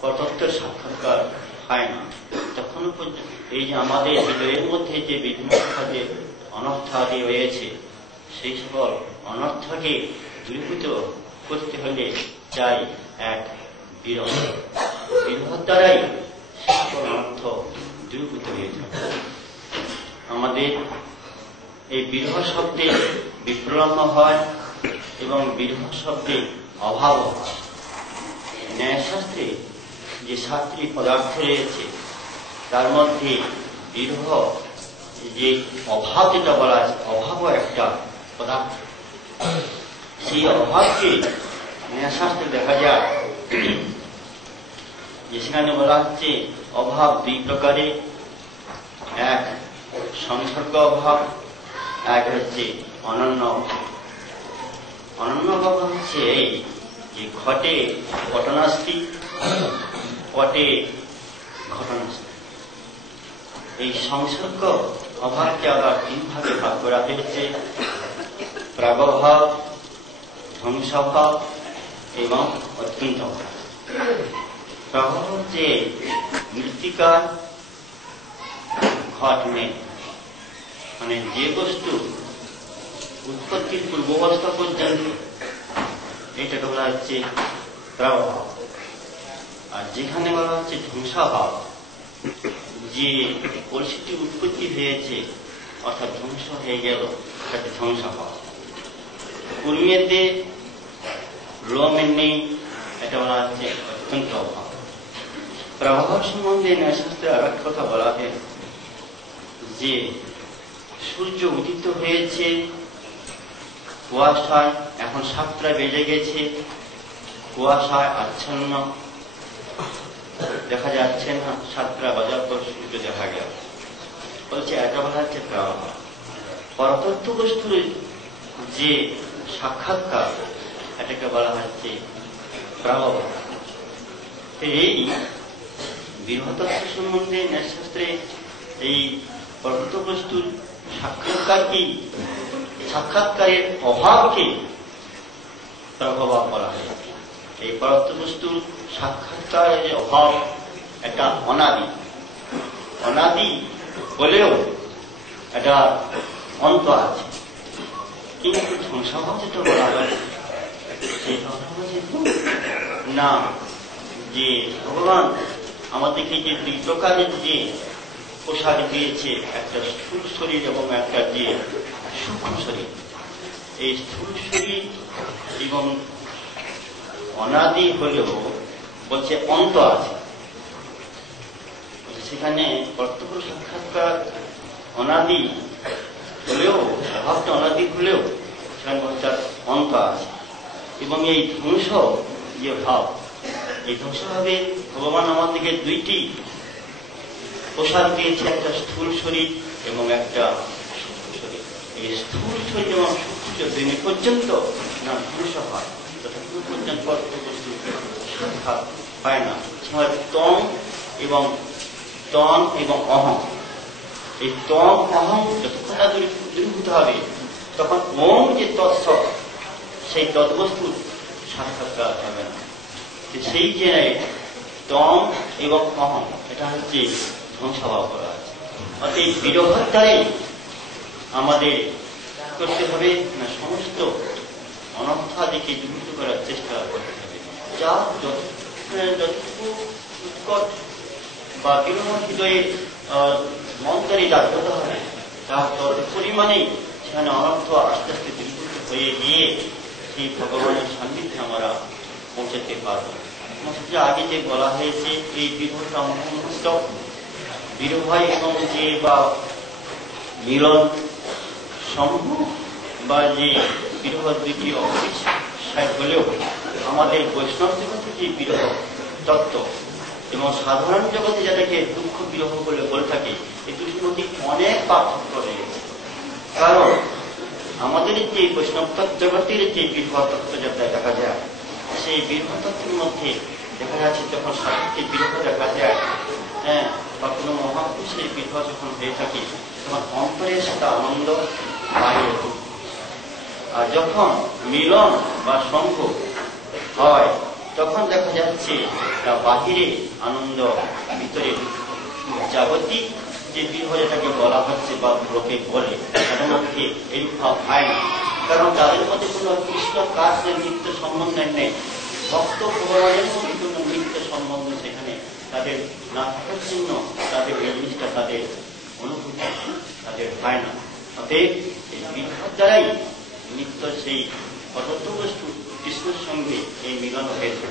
পরতত্ত্বের সাক্ষাৎকার হয় না। তখনও পর্যন্ত এই যে আমাদের হৃদয়ের মধ্যে যে বিভিন্ন কাজে অনর্থ আদি রয়েছে সেই সকল অনর্থকে দূরীভূত করতে হলে চাই এক বিরহ, বিরহ দ্বারাই সকল অর্থ দূরীভূত হয়ে থাকে। আমাদের এই বিরহ শব্দে বিপ্লব হয় এবং বিরহ শব্দে অভাব হয়। ন্যায়শাস্ত্রে যে 7টি পদার্থ রয়েছে তার মধ্যে বিরহ যে অভাব যেটা বলা আছে, অভাবও একটা পদার্থ। সেই অভাবকে ন্যায়শাস্ত্রে দেখা যায় যে সেখানে বলা হচ্ছে অভাব 2 প্রকারে, এক সংসর্গ অভাব, এক হচ্ছে অনন্য অভাব। অনন্য অভাব হচ্ছে এই যে ঘটে ঘটনাস্থি, পটে ঘটনাস্থি। এই সংসর্গ অভাবকে আবার 3 ভাগে ভাগ করা হয়েছে, প্রাগভাব, ধ্বংসভাব এবং অত্যন্ত ভাব। প্রাগভাব হচ্ছে মৃত্তিকার ঘট নেই, মানে যে বস্তু উৎপত্তির পূর্বাবস্থা পর্যন্ত, এটাকে বলা হচ্ছে প্রাগভাব। আর যেখানে বলা হচ্ছে ধ্বংসভাব, যে পরিস্থিতি উৎপত্তি হয়েছে অর্থাৎ ধ্বংস হয়ে গেল, সেটা ধ্বংসভাব। কুর্মিয়েতে লোমের নেই, এটা বলা হচ্ছে অত্যন্ত অভাব। প্রভাব সম্বন্ধে ন্যায়শাস্ত্রে আর একটা কথা বলা হয় যে সূর্য উদিত হয়েছে কুয়াশায়, এখন 7টা বেজে গেছে, কুয়াশায় আচ্ছন্ন, দেখা যাচ্ছে না, 7টা বাজার পর সূর্য দেখা গেল, বলছে এটা বলা হচ্ছে প্রভাব। পরতত্ত্ব বস্তুর যে সাক্ষাৎকার, এটাকে বলা হচ্ছে প্রভাব। এই বৃহত্তত্ত্ব সম্বন্ধে ন্যায়শাস্ত্রে এই পরতত্ত্ব বস্তুর সাক্ষাৎকারকে, সাক্ষাৎকারের অভাবকে প্রভাব বলা হয়। এই পরতত্ত্ব বস্তুর সাক্ষাৎকারের যে অভাব, এটা অনাদি। অনাদি বলেও এটা অন্ত আছে, কিন্তু ধ্বংসভাব যেটা বলা হয় সেই না, যে ভগবান আমাদেরকে যে 2 প্রকারের যে পোশাক দিয়েছে, একটা স্থূল শরীর এবং একটা যে সূক্ষ্ম শরীর। এই স্থূল শরীর এবং অনাদি হলেও বলছে অন্ত আছে। সেখানে কর্তব্য সাক্ষাৎকার অনাদি হলেও, অভাবটা অনাদি হলেও সেখানে বলছে অন্ত আছে। এবং এই ধ্বংস যে ভাব, এই ধ্বংসভাবে ভগবান আমাদেরকে 2টি পোশাক দিয়েছে, একটা স্থূল শরীর এবং একটা সূক্ষ্ম শরীর। এই স্থূল শরীর এবং সূক্ষ্ম শরীর পর্যন্ত না ধ্বংস হয়, ততক্ষণ পর্যন্ত সাক্ষাৎ পায় না। তম এবং তন এবং অহং, এই তম অহং যতক্ষণ না দূরীভূত হবে, তখন ওম যে তৎস, সেই তদ্বস্তুর সাক্ষাৎকার হবে না। সেই যে তম এবং অহং, এটা হচ্ছে ধ্বংসভাব করা আছে। অর্থাৎ এই বিরোধের দ্বারাই আমাদের করতে হবে না, সমস্ত অনর্থাদিকে দূরীভূত করার চেষ্টা করতে হবে। যা যতটুকু উৎকট বা বিরহ হৃদয়ে মন্তরে জাগ্রত হবে, তার তত পরিমাণেই সেখানে অনর্থ আস্তে আস্তে দূরীভূত হয়ে গিয়ে সেই ভগবানের সান্নিধ্যে আমরা পৌঁছাতে পারব। আগে যে বলা হয়েছে এই বিরহটা মহামুক্ত বিরহ এবং যে বা মিলন সম্ভব বা যে বিরহ দ্বিতীয় অবিশ্বাস হলেও আমাদের বৈষ্ণব জগতে যে বিরহ তত্ত্ব এবং সাধারণ জগতে যেটাকে দুঃখ বিরহ বলে বলে থাকে, এই দুটির মধ্যে অনেক পার্থক্য রয়েছে। কারণ আমাদের যে বৈষ্ণব জগতের যে বিরহ তত্ত্ব যেটা দেখা যায়, সেই বিরহ তত্ত্বের মধ্যে দেখা যাচ্ছে যখন সাহিত্যে বিরহ দেখা যায়, হ্যাঁ, বা কোনো মহাপুরুষের বিরহ যখন হয়ে থাকে, তখন অন্তরে সেটা আনন্দ, বাইরে দুঃখ। আর যখন মিলন বা সঙ্গ হয়, তখন দেখা যাচ্ছে তা বাহিরে আনন্দ, ভিতরে দুঃখ। জাগতিক যে বিরহ যেটাকে বলা হচ্ছে বা লোকে বলে, তাদের মধ্যে এই ভাব হয় না। কারণ তাদের মধ্যে কোনো কৃষ্ণ কাজের নিত্য সম্বন্ধ নেই, ভক্ত ভগবানের মধ্যে কোনো সম্বন্ধ সেখানে তাদের না থাকার জন্য তাদের এই জিনিসটা তাদের অনুভূতি তাদের হয় না। অতএব এই বিরহ দ্বারাই নিত্য সেই অতত্ত্ব বস্তু কৃষ্ণের সঙ্গে এই মিলন হয়েছে।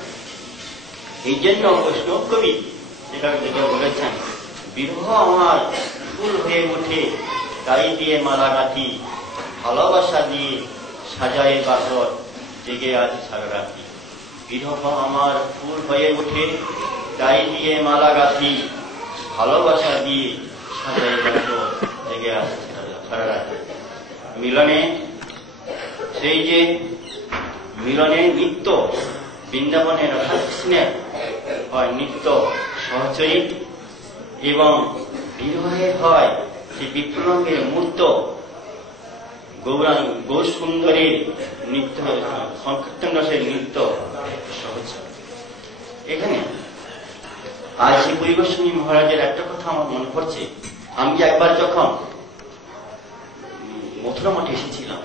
এই জন্য বৈষ্ণব কবি যেটা বলেছেন, বিরহ আমার ফুল হয়ে ওঠে তাই দিয়ে মালা গাঁথি, ভালোবাসা দিয়ে সাজায়ে বাসর জেগে আজ সারা রাতি। বিরহ আমার ফুল হয়ে ওঠে তাই দিয়ে মালা গাঁথি, ভালোবাসা দিয়ে সাজায়ে বাসর জেগে আজ সারা রাতি। মিলনে সেই যে মিলনে নিত্য বৃন্দাবনের রাধাকৃষ্ণের হয় নিত্য সহচরী এবং বিরহে হয় সেই বিপ্লবের মূর্ত গৌর সুন্দরীর নৃত্য সংকীর্তন রসের নৃত্য সহচর। এখানে আজ শ্রী পরিবেশনী মহারাজের একটা কথা আমার মনে পড়ছে। আমি একবার যখন মথুরা মঠে এসেছিলাম,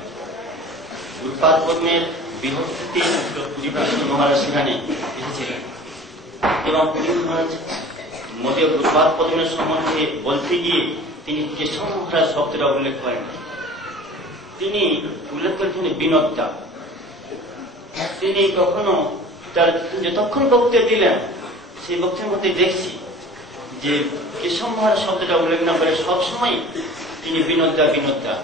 গুরুপাদ পদ্মের বৃহস্পতি পরিবেশনী মহারাজ সেখানে এসেছিলেন এবং মহারাজ মোদীয় গুরুপাদ পদ্মের সম্বন্ধে বলতে গিয়ে তিনি কেশব মহারাজ শব্দটা উল্লেখ করেন। তিনি উল্লেখ করেছেন বিনোদটা। তিনি কখনো তার যতক্ষণ বক্তব্য দিলেন সেই বক্তব্যের মধ্যে দেখছি যে কেশব মহারাজ শব্দটা উল্লেখ না করে সবসময় তিনি বিনোদা বিনোদা।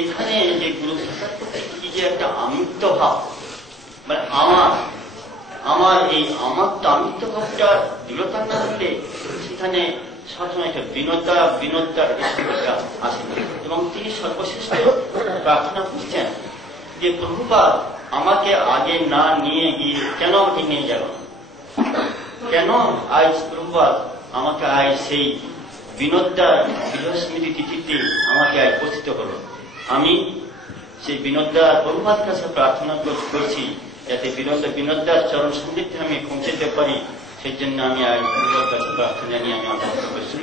এখানে যে গুরু ভাষার প্রতি কি যে একটা আমিত্ব ভাব, মানে আমার এই আমিত্ব ভাবটা দৃঢ়তা না হলে সেখানে সবসময় একটা বিনোদার আসে। এবং তিনি সর্বশ্রেষ্ঠ প্রার্থনা করছেন যে প্রভুপাদ আমাকে আগে না নিয়ে গিয়ে কেন আমাকে নিয়ে গেল, কেন আজ প্রভুপাদ আমাকে আজ সেই বিনোদার বিজয় স্মৃতি তিথিতে আমাকে আজ উপস্থিত করল। আমি সেই বিনোদার প্রভুপাদ কাছে প্রার্থনা করছি যাতে বিনোদার চরণ সন্ধিতে আমি পৌঁছতে পারি। সেই জন্য আমি আজ প্রভুপাদ কাছে প্রার্থনা নিয়ে আমি আত্মস্থ করছি।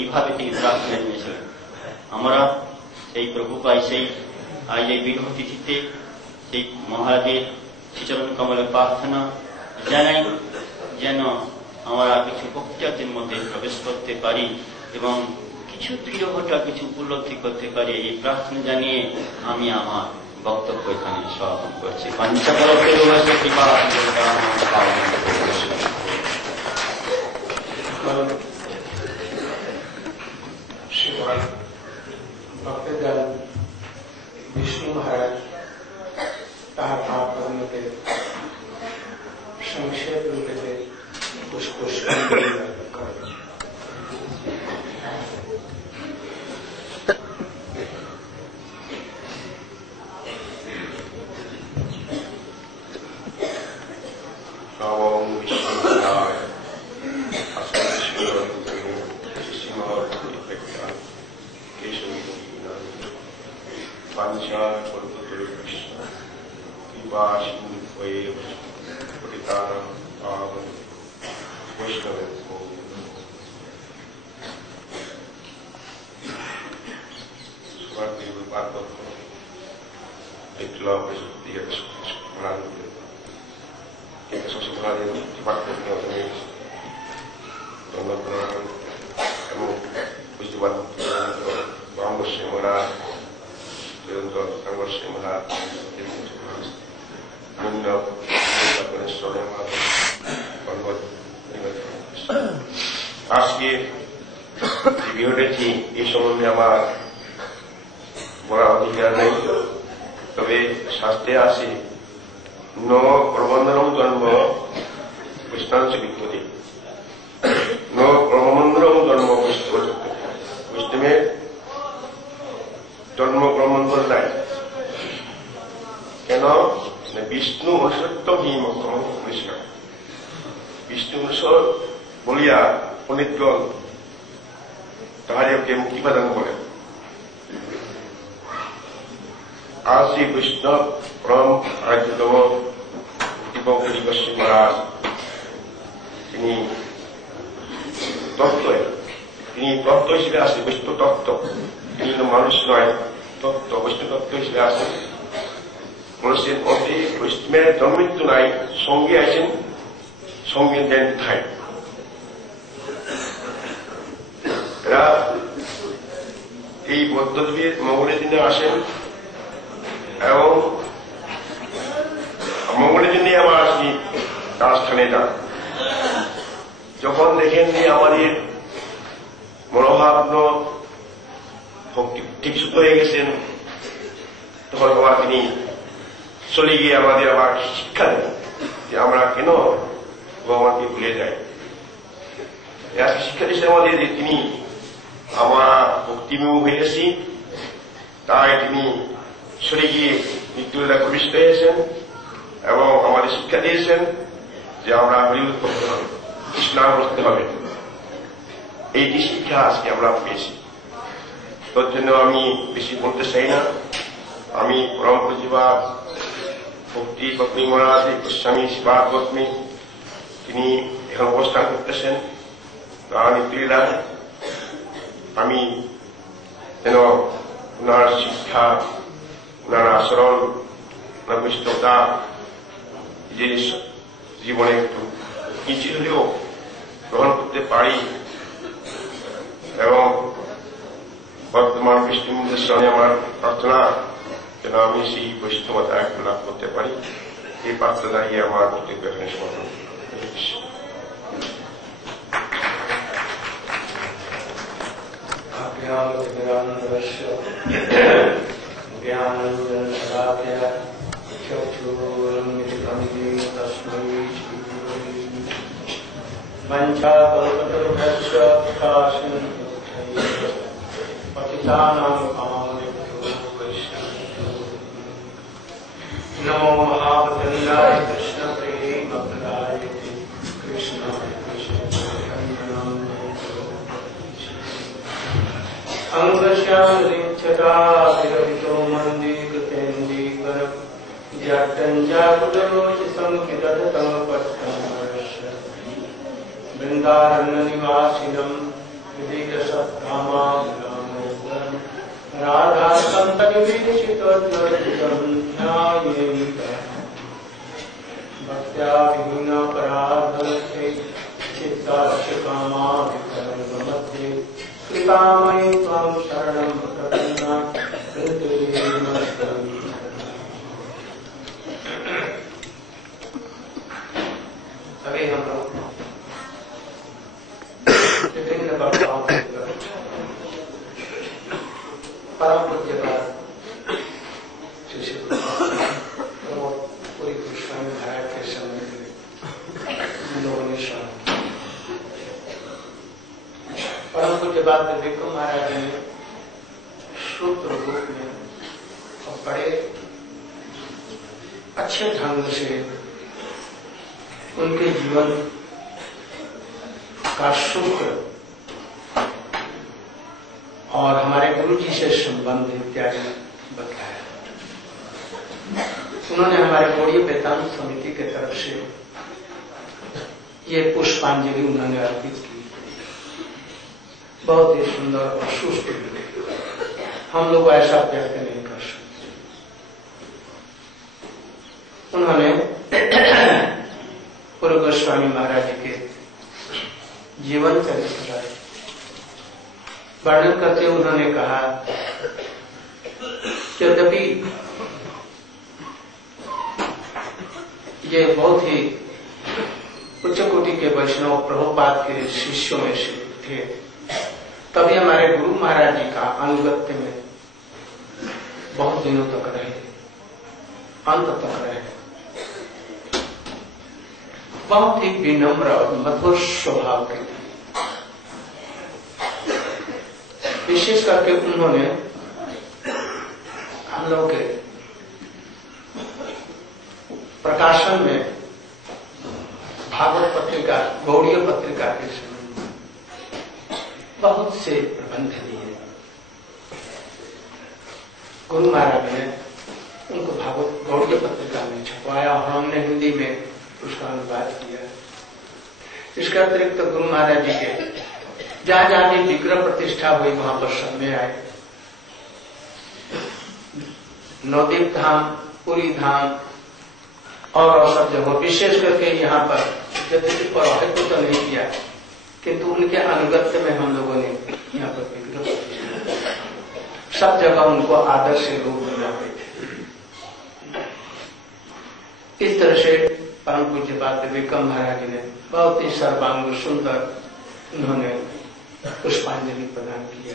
এইভাবে তিনি প্রার্থনা নিয়েছিলেন। আমরা সেই প্রভুপাই সেই আজ এই বিরহ তিথিতে সেই মহারাজের শ্রীচরণ কমলে প্রার্থনা জানাই যেন আমরা কিছু বক্তব্যের মধ্যে প্রবেশ করতে পারি এবং কিছু বিরহটা কিছু উপলব্ধি করতে পারি। এই প্রার্থনা জানিয়ে আমি আমার বক্তব্য এখানে সমাপন করছি। भक्तजन विष्णु महाराज तार आपके संक्षेप रूप से उसको আজকে ভিডিওটি এই সম্বন্ধে আমার বড় অধিকার নেই, তবে শাস্ত্রে আছে ন প্রবন্ধনম জন্ম বৈষ্ণাংশ বিদ্যুতি ন প্রবন্ধনম জন্ম বৈষ্ণব। বৈষ্ণবের জন্ম প্রবন্ধন নাই। কেন? বিষ্ণু অসত্য ভীম পরিষ্কার। বিষ্ণু বলিয়া পণ্ডিতগণ তাহারিকে মুক্তি প্রদান করেন। আজ শ্রী বৈষ্ণব পরম আরাধ্যতম মহারাজ তিনি তত্ত্ব হিসেবে আসেন। বৈষ্ণব তত্ত্ব, তিনি মানুষ নয়, তত্ত্ব বৈষ্ণব তত্ত্ব হিসেবে আসেন। মানুষের মধ্যে বৈষ্ণবের জন্মৃত্যু নাই, সঙ্গে আছেন, সঙ্গে দেন ঠাই। এই বৌদ্ধদ্বীপে মঙ্গলের দিনে আসেন এবং মঙ্গলের দিনে আমার আসি রাজস্থানে যান। যখন দেখেন যে আমাদের মনোভাবন ঠিক সুস্থ হয়ে গেছেন, তখন আবার তিনি চলে গিয়ে আমাদের আবার শিক্ষা দেন যে আমরা কেন ভগবানকে ভুলে যাই। শিক্ষা দিয়েছেন আমাদের যে তিনি আমরা ভক্তিমুখ হয়ে গেছি, তাই তিনি সরে গিয়ে মৃত্যুলীলা প্রবিষ্ট হয়েছেন এবং আমাদের শিক্ষা দিয়েছেন যে আমরা হরিবোল করতে হবে, কৃষ্ণাম করতে হবে। এইটি শিক্ষা আজকে আমরা পেয়েছি। তোর জন্য আমি বেশি বলতে চাই না। আমি পরম পূজ্যপাদ ভক্তি পত্নী মহারাজ গোস্বামী শিবাদ পত্নী তিনি এখন অবস্থান করতেছেন মৃত্যুলীলায়। আমি যেন ওনার শিক্ষা, ওনার আচরণ, ওনার বৈষ্ণবতা যে জীবনে একটু কিছু হলেও গ্রহণ করতে পারি এবং বর্তমান বিষ্ণুমন্দিরের সঙ্গে আমার প্রার্থনা যেন আমি সেই বৈষ্ণবতা একটু লাভ করতে পারি। এই প্রার্থনা দিয়ে আমার বক্তব্য এখানে সমাপন করছি। नमो महावतंगाय कृष्ण प्रेमप्रदाय कृष्ण अंगश्यामलिच्छटा विरहितो मन्दीकृतेन्दीकर जट्टञ्जाकुलोचितं किदधतमपट्टमर्ष वृन्दारण्यनिवासिनं विदितसत्कामाग्रामोदरम् राधासन्तविवेशितोद्वर्तितं ध्यायेत् भक्त्या विहीनपराधस्य चित्तास्य कामाभिकर्ममध्ये कृपामयि त्वां शरणं प्रपन्ना अभी हम लोग विभिन्न वक्ताओं परम पूज्यपाद पूरी गोस्वामी महाराज के समय लोगों ने सुना। परम पूज्यपाद विवेक महाराज ने सूत्र रूप में और बड़े अच्छे ढंग से उनके जीवन का सूत्र और हमारे गुरु जी से संबंध इत्यादि बताया। उन्होंने हमारे गौड़ीय वेदांत समिति की तरफ से ये पुष्पांजलि उन्होंने अर्पित की। बहुत ही सुंदर और सुष्ठु। हम लोग ऐसा व्यक्त नहीं कर सकते। उन्होंने पूर्व गोस्वामी महाराज जी के जीवन चरित्र वर्णन करते उन्होंने कहा कि यद्यपि ये बहुत ही उच्च कोटि के वैष्णव प्रभुपाद के शिष्यों में से थे, तभी हमारे गुरु महाराज जी का अनुगत्य में बहुत दिनों तक रहे, अंत तक रहे। बहुत ही विनम्र और मधुर स्वभाव के थे। विशेष करके उन्होंने हम लोग के प्रकाशन में भागवत पत्रिका, गौड़ीय पत्रिका के समय बहुत से प्रबंध दिए। गुरु महाराज ने उनको भागवत गौड़ीय पत्रिका में छपवाया और हमने हिंदी में उसका अनुवाद किया। इसके अतिरिक्त गुरु महाराज जी के जहां जहां भी विग्रह प्रतिष्ठा हुई वहां पर सब में आए। नवदीप धाम, पुरी धाम और सब जगह, विशेष करके यहाँ पर यद्यपि पौरोहित्य तो नहीं किया, किंतु उनके अनुगत्य में हम लोगों ने यहाँ पर विग्रह प्रतिष्ठा। सब जगह उनको आदर्श रूप बनाते थे। इस तरह से परम पूज्य बात विक्रम महाराज ने बहुत ही सर्वांग सुंदर उन्होंने पुष्पांजलि प्रदान किया।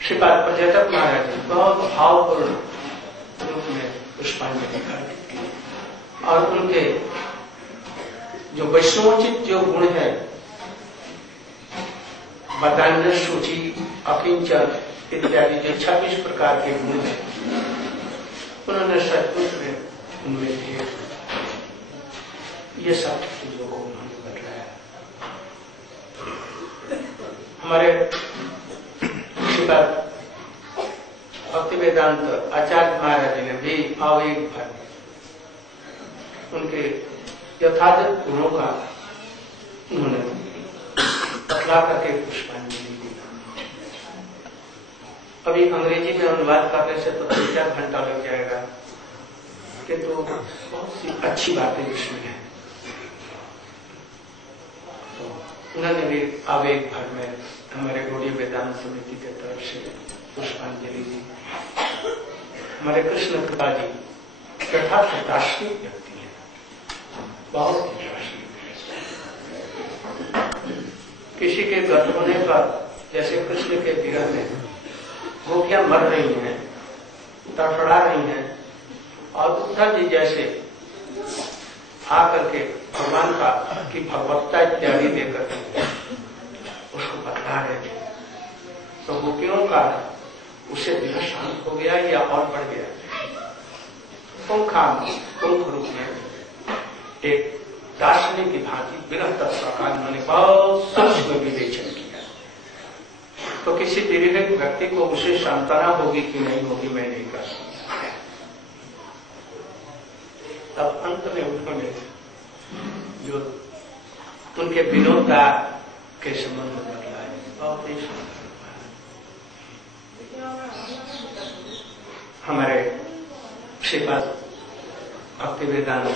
श्रीपाद पर्यटक महाराज ने बहुत भावपूर्ण रूप में पुष्पांजलि अर्पित की और उनके जो वैष्णवोचित जो गुण है, वदान्य सूची अकिंचन इत्यादि जो 26 प्रकार के गुण हैं, उन्होंने सचमुच में उनमें थे। ये सब चीजों को उन्होंने बताया। हमारे श्रीपाद भक्ति वेदांत आचार्य महाराज ने भी आवेग भर उनके यथार्थ गुणों का उन्होंने बतला करके पुष्पांजलि दी। अभी अंग्रेजी में अनुवाद करने से तो 3-4 घंटा लग जाएगा, किंतु बहुत सी अच्छी बातें इसमें है। तो उन्होंने भी आवेग भर में हमारे गौड़ीय वेदांत समिति के तरफ से पुष्पांजलि दी। हमारे कृष्ण कृपा जी यथार्थ दार्शनिक व्यक्ति है, बहुत ही दार्शनिक। किसी के गत होने पर, जैसे कृष्ण के विरह में गोपियां मर रही हैं, तड़फड़ा रही हैं, और उद्धव जी जैसे आकर के भगवान का की भगवत्ता इत्यादि देकर उसको बतला रहे थे, तो गोपियों का उसे विरह शांत हो गया या और बढ़ गया। पुंख रूप में एक दार्शनिक की भांति विरह तत्व का उन्होंने बहुत सूक्ष्म विवेचन किया। तो किसी विरहित व्यक्ति को उसे सांत्वना होगी कि नहीं होगी, मैं नहीं कर सकता। तब अंत में उन्होंने जो उनके विनोदता के संबंध में बतलाए, बहुत ही सुंदर। हमारे श्रीपाद भक्ति वेदांत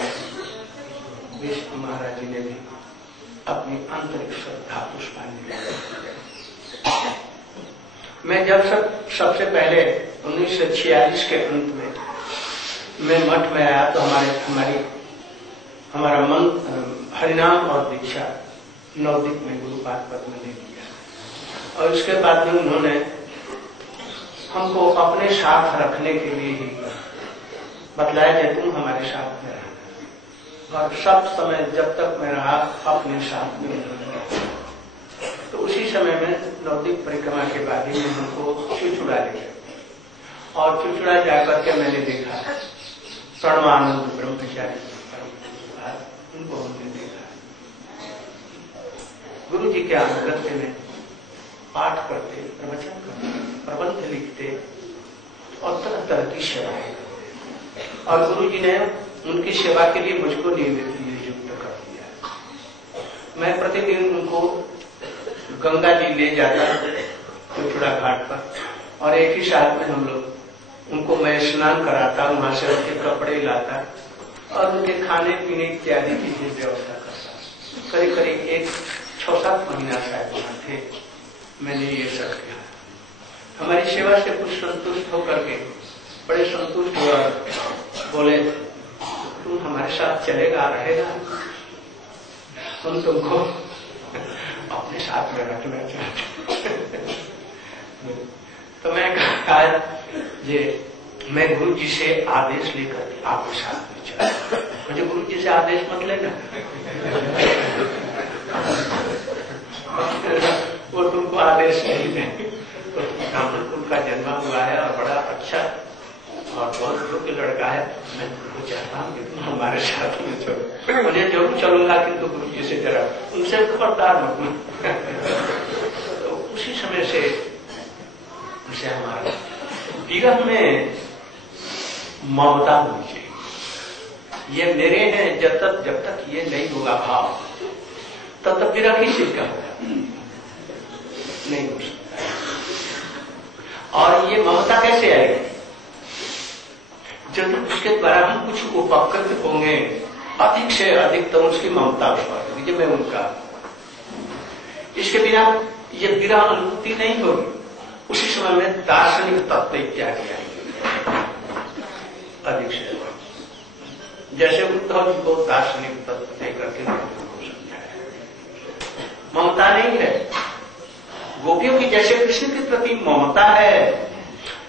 विष्णु महाराज जी ने भी अपनी आंतरिक श्रद्धा पुष्पांजलि। मैं जब सबसे पहले 1946 के अंत में मैं मठ में आया तो हमारा मन हरिनाम और दीक्षा नवदीप में गुरुपाद पद में ले लिया, और उसके बाद में उन्होंने हमको अपने साथ रखने के लिए ही बतलाया कि तुम हमारे साथ में रहना, और सब समय जब तक मैं रहा अपने साथ में रहना। तो उसी समय में नवदीप परिक्रमा के बाद ही हमको चुचुड़ा ले गया, और चुचुड़ा जाकर के मैंने देखा सर्वानंद ब्रह्मचारी उनको हमने देखा। गुरु जी के अनुगत्य में पाठ करते, प्रवचन करते, प्रबंध लिखते और तरह तरह की सेवाएं, और गुरु जी ने उनकी सेवा के लिए मुझको नियुक्त कर दिया। मैं प्रतिदिन उनको गंगा जी ले जाता चुचुड़ा घाट पर, और एक ही साथ में हम लोग उनको मैं स्नान कराता, वहां से उनके कपड़े लाता और उनके खाने पीने इत्यादि की व्यवस्था करता। करीब करीब 6-7 महीना शायद वहां थे। मैंने ये सब किया। हमारी सेवा से कुछ संतुष्ट होकर के बड़े संतुष्ट हुआ, बोले तुम हमारे साथ चलेगा, रहेगा, हम तुमको अपने साथ में रखना चाहते। तो मैं कहा ये मैं गुरु जी से आदेश लेकर आपके साथ में चला। मुझे गुरु जी से आदेश मत लेना, वो तुमको आदेश नहीं देंगे। तो ब्राह्मणकुल का जन्म हुआ है और बड़ा अच्छा और बहुत योग्य लड़का है, मैं तुमको चाहता हूँ कि तुम हमारे साथ में चलो। मुझे जरूर चलूंगा, किंतु गुरु जी से जरा उनसे खबरदार मत। तो उसी समय से उनसे हमारा विरह में ममता होनी चाहिए। ये मेरे हैं जब तक ये नहीं होगा भाव, तब तक विरह किसी का होगा नहीं हो सकता। और ये ममता कैसे आएगी? जब उसके द्वारा हम कुछ उपकृत होंगे, अधिक से अधिकतम उसकी ममता उस पर होगी, मैं उनका। इसके बिना ये विरह अनुभूति नहीं होगी। उसी समय में दार्शनिक तत्व इत्यादि आएंगे अधिक से। जैसे उद्धव जी को दार्शनिक तत्व देकर के को समझाया, ममता नहीं है। गोपियों की जैसे कृष्ण के प्रति ममता है,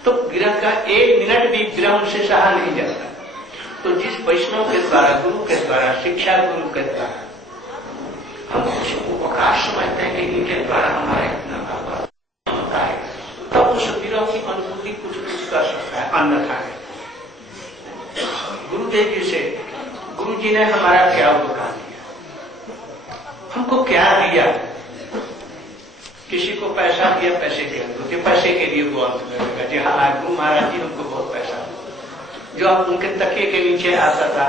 तो विरह का 1 मिनट भी विरह उनसे सहा नहीं जाता। तो जिस वैष्णव के द्वारा, गुरु के द्वारा, शिक्षा गुरु के द्वारा हम कुछ उपकार समझते हैं कि इनके द्वारा हमारे इतना ममता है, तब उस विरह की अनुभूति कुछ कर सकता है, अन्यथा है। गुरुदेव जी से, गुरु जी ने हमारा क्या उपकार किया, हमको क्या दिया। किसी को पैसा दिया, पैसे की अनुभूति, पैसे के लिए वो अंत करेगा जी हाँ गुरु महाराज जी हमको बहुत पैसा, जो आप उनके तकिए के नीचे आता था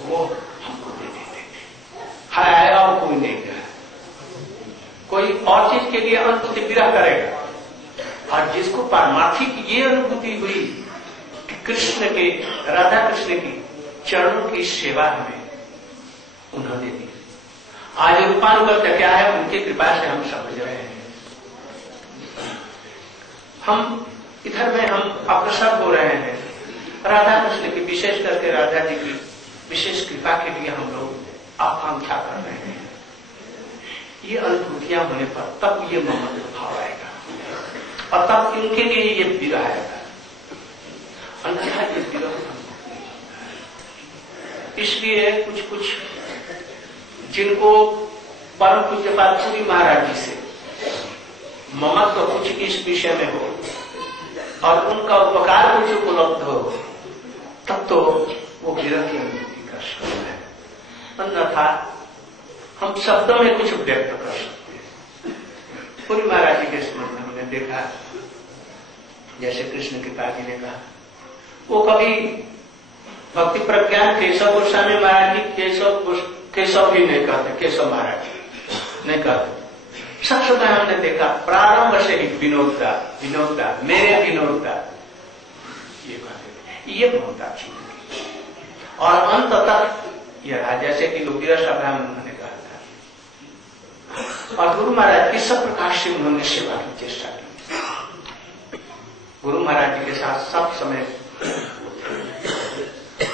वो हमको दे देते थे, हाय और कोई नहीं दे। कोई और चीज के लिए अनुभूति विरह करेगा, और जिसको पारमार्थिक ये अनुभूति हुई कि कृष्ण के, राधा कृष्ण की चरणों की सेवा हमें उन्होंने दी। आज रूपानुगत क्या है, उनकी कृपा से हम समझ रहे हैं। हम इधर में हम अग्रसर हो रहे हैं, राधा कृष्ण की, विशेष करके राधा जी की विशेष कृपा के लिए हम लोग आकांक्षा कर रहे हैं। ये अनुभूतियां होने पर तब ये ममत्व भाव आएगा, और तब इनके लिए ये विरह आएगा, अन्यथा ये विरह। इसलिए कुछ कुछ जिनको परम पूज्यपाद पुरी महाराज जी से ममत्व कुछ इस विषय में हो और उनका उपकार कुछ उपलब्ध हो, तब तो वो विरह की अनुभूति कर सकता है, अन्यथा हम शब्दों में कुछ व्यक्त कर सकते हैं। पुरी महाराज जी के स्मरण में हमने देखा, जैसे कृष्ण के पिता जी ने कहा, वो कभी भक्ति प्रज्ञान केशव गोस्वामी महाराज जी, केशव भी नहीं कहते, केशव महाराज नहीं कहते। सब समय हमने देखा प्रारंभ से ही विनोदता विनोदता, मेरे विनोदता ये कहते, ये बहुत अच्छी लगी। और अंत तक यह रहा, जैसे कि लोकवीर सभा में उन्होंने कहा था। और गुरु महाराज की सब प्रकार से उन्होंने सेवा की चेष्टा की। गुरु महाराज जी के साथ सब समय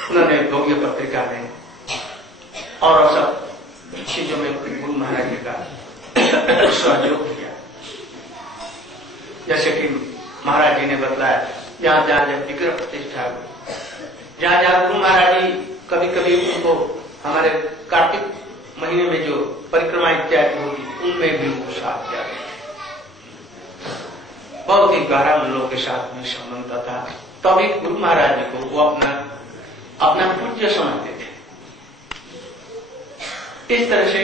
उन्होंने गौड़ीय पत्रिका में और सब चीजों में गुरु महाराज जी का सहयोग किया। जैसे कि महाराज जी ने बतलाया, जहां जहां जब विग्रह प्रतिष्ठा हुई, जहां जहां गुरु महाराज जी कभी कभी उनको हमारे कार्तिक महीने में जो परिक्रमा इत्यादि होगी उनमें भी उनको साथ किया। बहुत ही गहरा उन लोगों के साथ में संबंध था। तभी गुरु महाराज जी को वो अपना पूज्य समझते थे। इस तरह से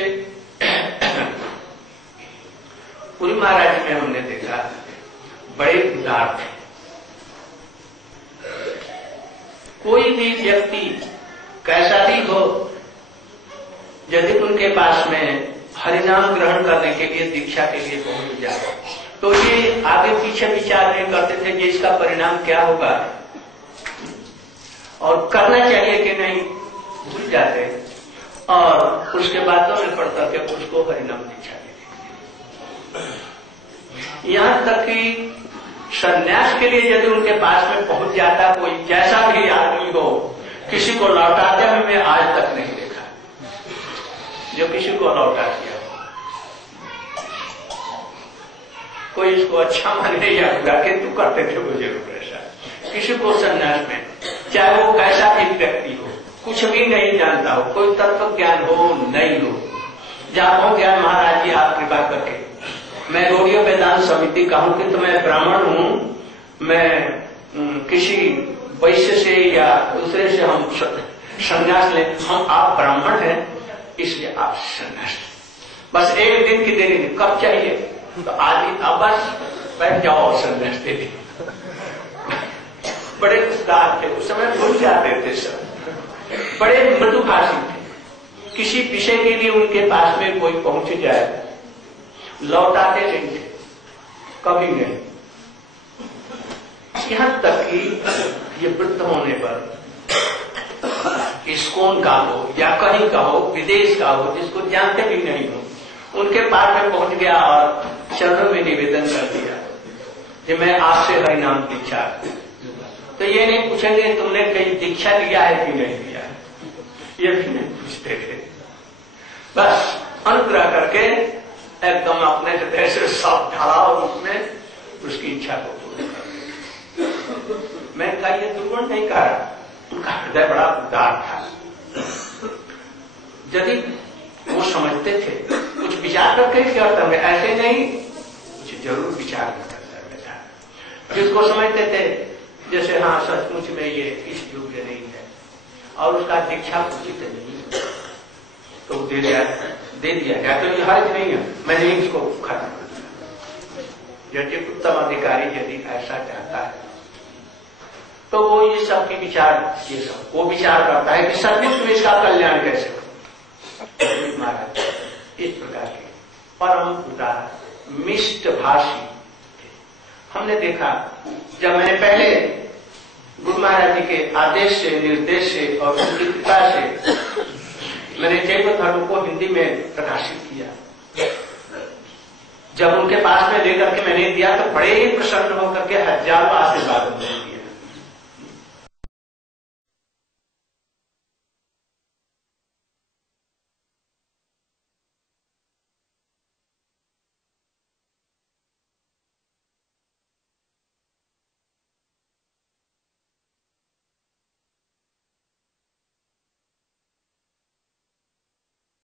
पुरी महाराज जी में हमने देखा बड़े उदार थे। कोई भी व्यक्ति कैसा भी हो, यदि उनके पास में हरिनाम ग्रहण करने के लिए, दीक्षा के लिए पहुंच जाए, तो ये आगे पीछे विचार नहीं करते थे कि इसका परिणाम क्या होगा और करना चाहिए कि नहीं, भूल जाते और उसके बातों में पढ़ करके उसको हरिनाम दीक्षा देते। यहां तक कि संन्यास के लिए यदि उनके पास में पहुंच जाता कोई, जैसा भी आदमी हो, किसी को लौटाते हुए मैं आज तक नहीं देखा जो किसी को लौटा दिया। कोई इसको अच्छा माने या बुरा के तू करते थे मुझे ऐसा किसी को संन्यास में, चाहे वो कैसा भी व्यक्ति हो, कुछ भी नहीं जानता हो, कोई तत्व ज्ञान हो नहीं हो, जहाँ हो ज्ञान महाराज जी आप कृपा करके, मैं गौड़ीय वेदांत समिति का हूं कि तो मैं ब्राह्मण हूं, मैं किसी वैश्य से या दूसरे से हम संन्यास ले, हम आप ब्राह्मण हैं इसलिए आप संन्यास, बस एक दिन की देरी, कब चाहिए तो आज ही, अब बस बैठ जाओ संन्यास दे दी। बड़े उदार थे उस समय, भूल जाते थे सब, बड़े मृदुभाषी थे। किसी विषय के लिए उनके पास में कोई पहुंच जाए लौटाते नहीं थे, कभी नहीं। यहां तक कि ये वृद्ध होने पर इस्कॉन का हो या कहीं का हो, विदेश का हो, जिसको जानते भी नहीं हो, उनके पास में पहुंच गया और चरणों में निवेदन कर दिया, कि मैं आज से हरि नाम दीक्षा, तो ये नहीं पूछेंगे तुमने कहीं दीक्षा लिया है कि नहीं लिया, ये भी नहीं पूछते थे। बस अनुग्रह करके एकदम अपने हृदय से सब ढालाव रूप में उसकी इच्छा को पूर्ण कर। मैं कहा ये दुर्गुण नहीं कहा, उनका हृदय बड़ा उदार था। यदि वो समझते थे कुछ विचार करके क्या होता है, ऐसे नहीं कुछ जरूर विचार करता बेटा। जिसको समझते थे जैसे हाँ सचमुच में ये इस योग्य नहीं है और उसका दीक्षा उचित नहीं तो दे दिया गया, तो ये हर्ज नहीं है, मैंने इसको खत्म कर दिया। यदि उत्तम अधिकारी यदि ऐसा चाहता है तो वो ये सब के विचार, ये सब वो विचार करता है कि सचमुच में इसका कल्याण कैसे हो। महाराज इस प्रकार के परम उदार मिष्ट भाषी थे। हमने देखा जब मैंने पहले गुरु महाराज जी के आदेश से, निर्देश से और उनकी कृपा से मैंने जैव धर्म को हिंदी में प्रकाशित किया, जब उनके पास में लेकर के मैंने दिया तो बड़े ही प्रसन्न होकर के हजारों आशीर्वाद हुए।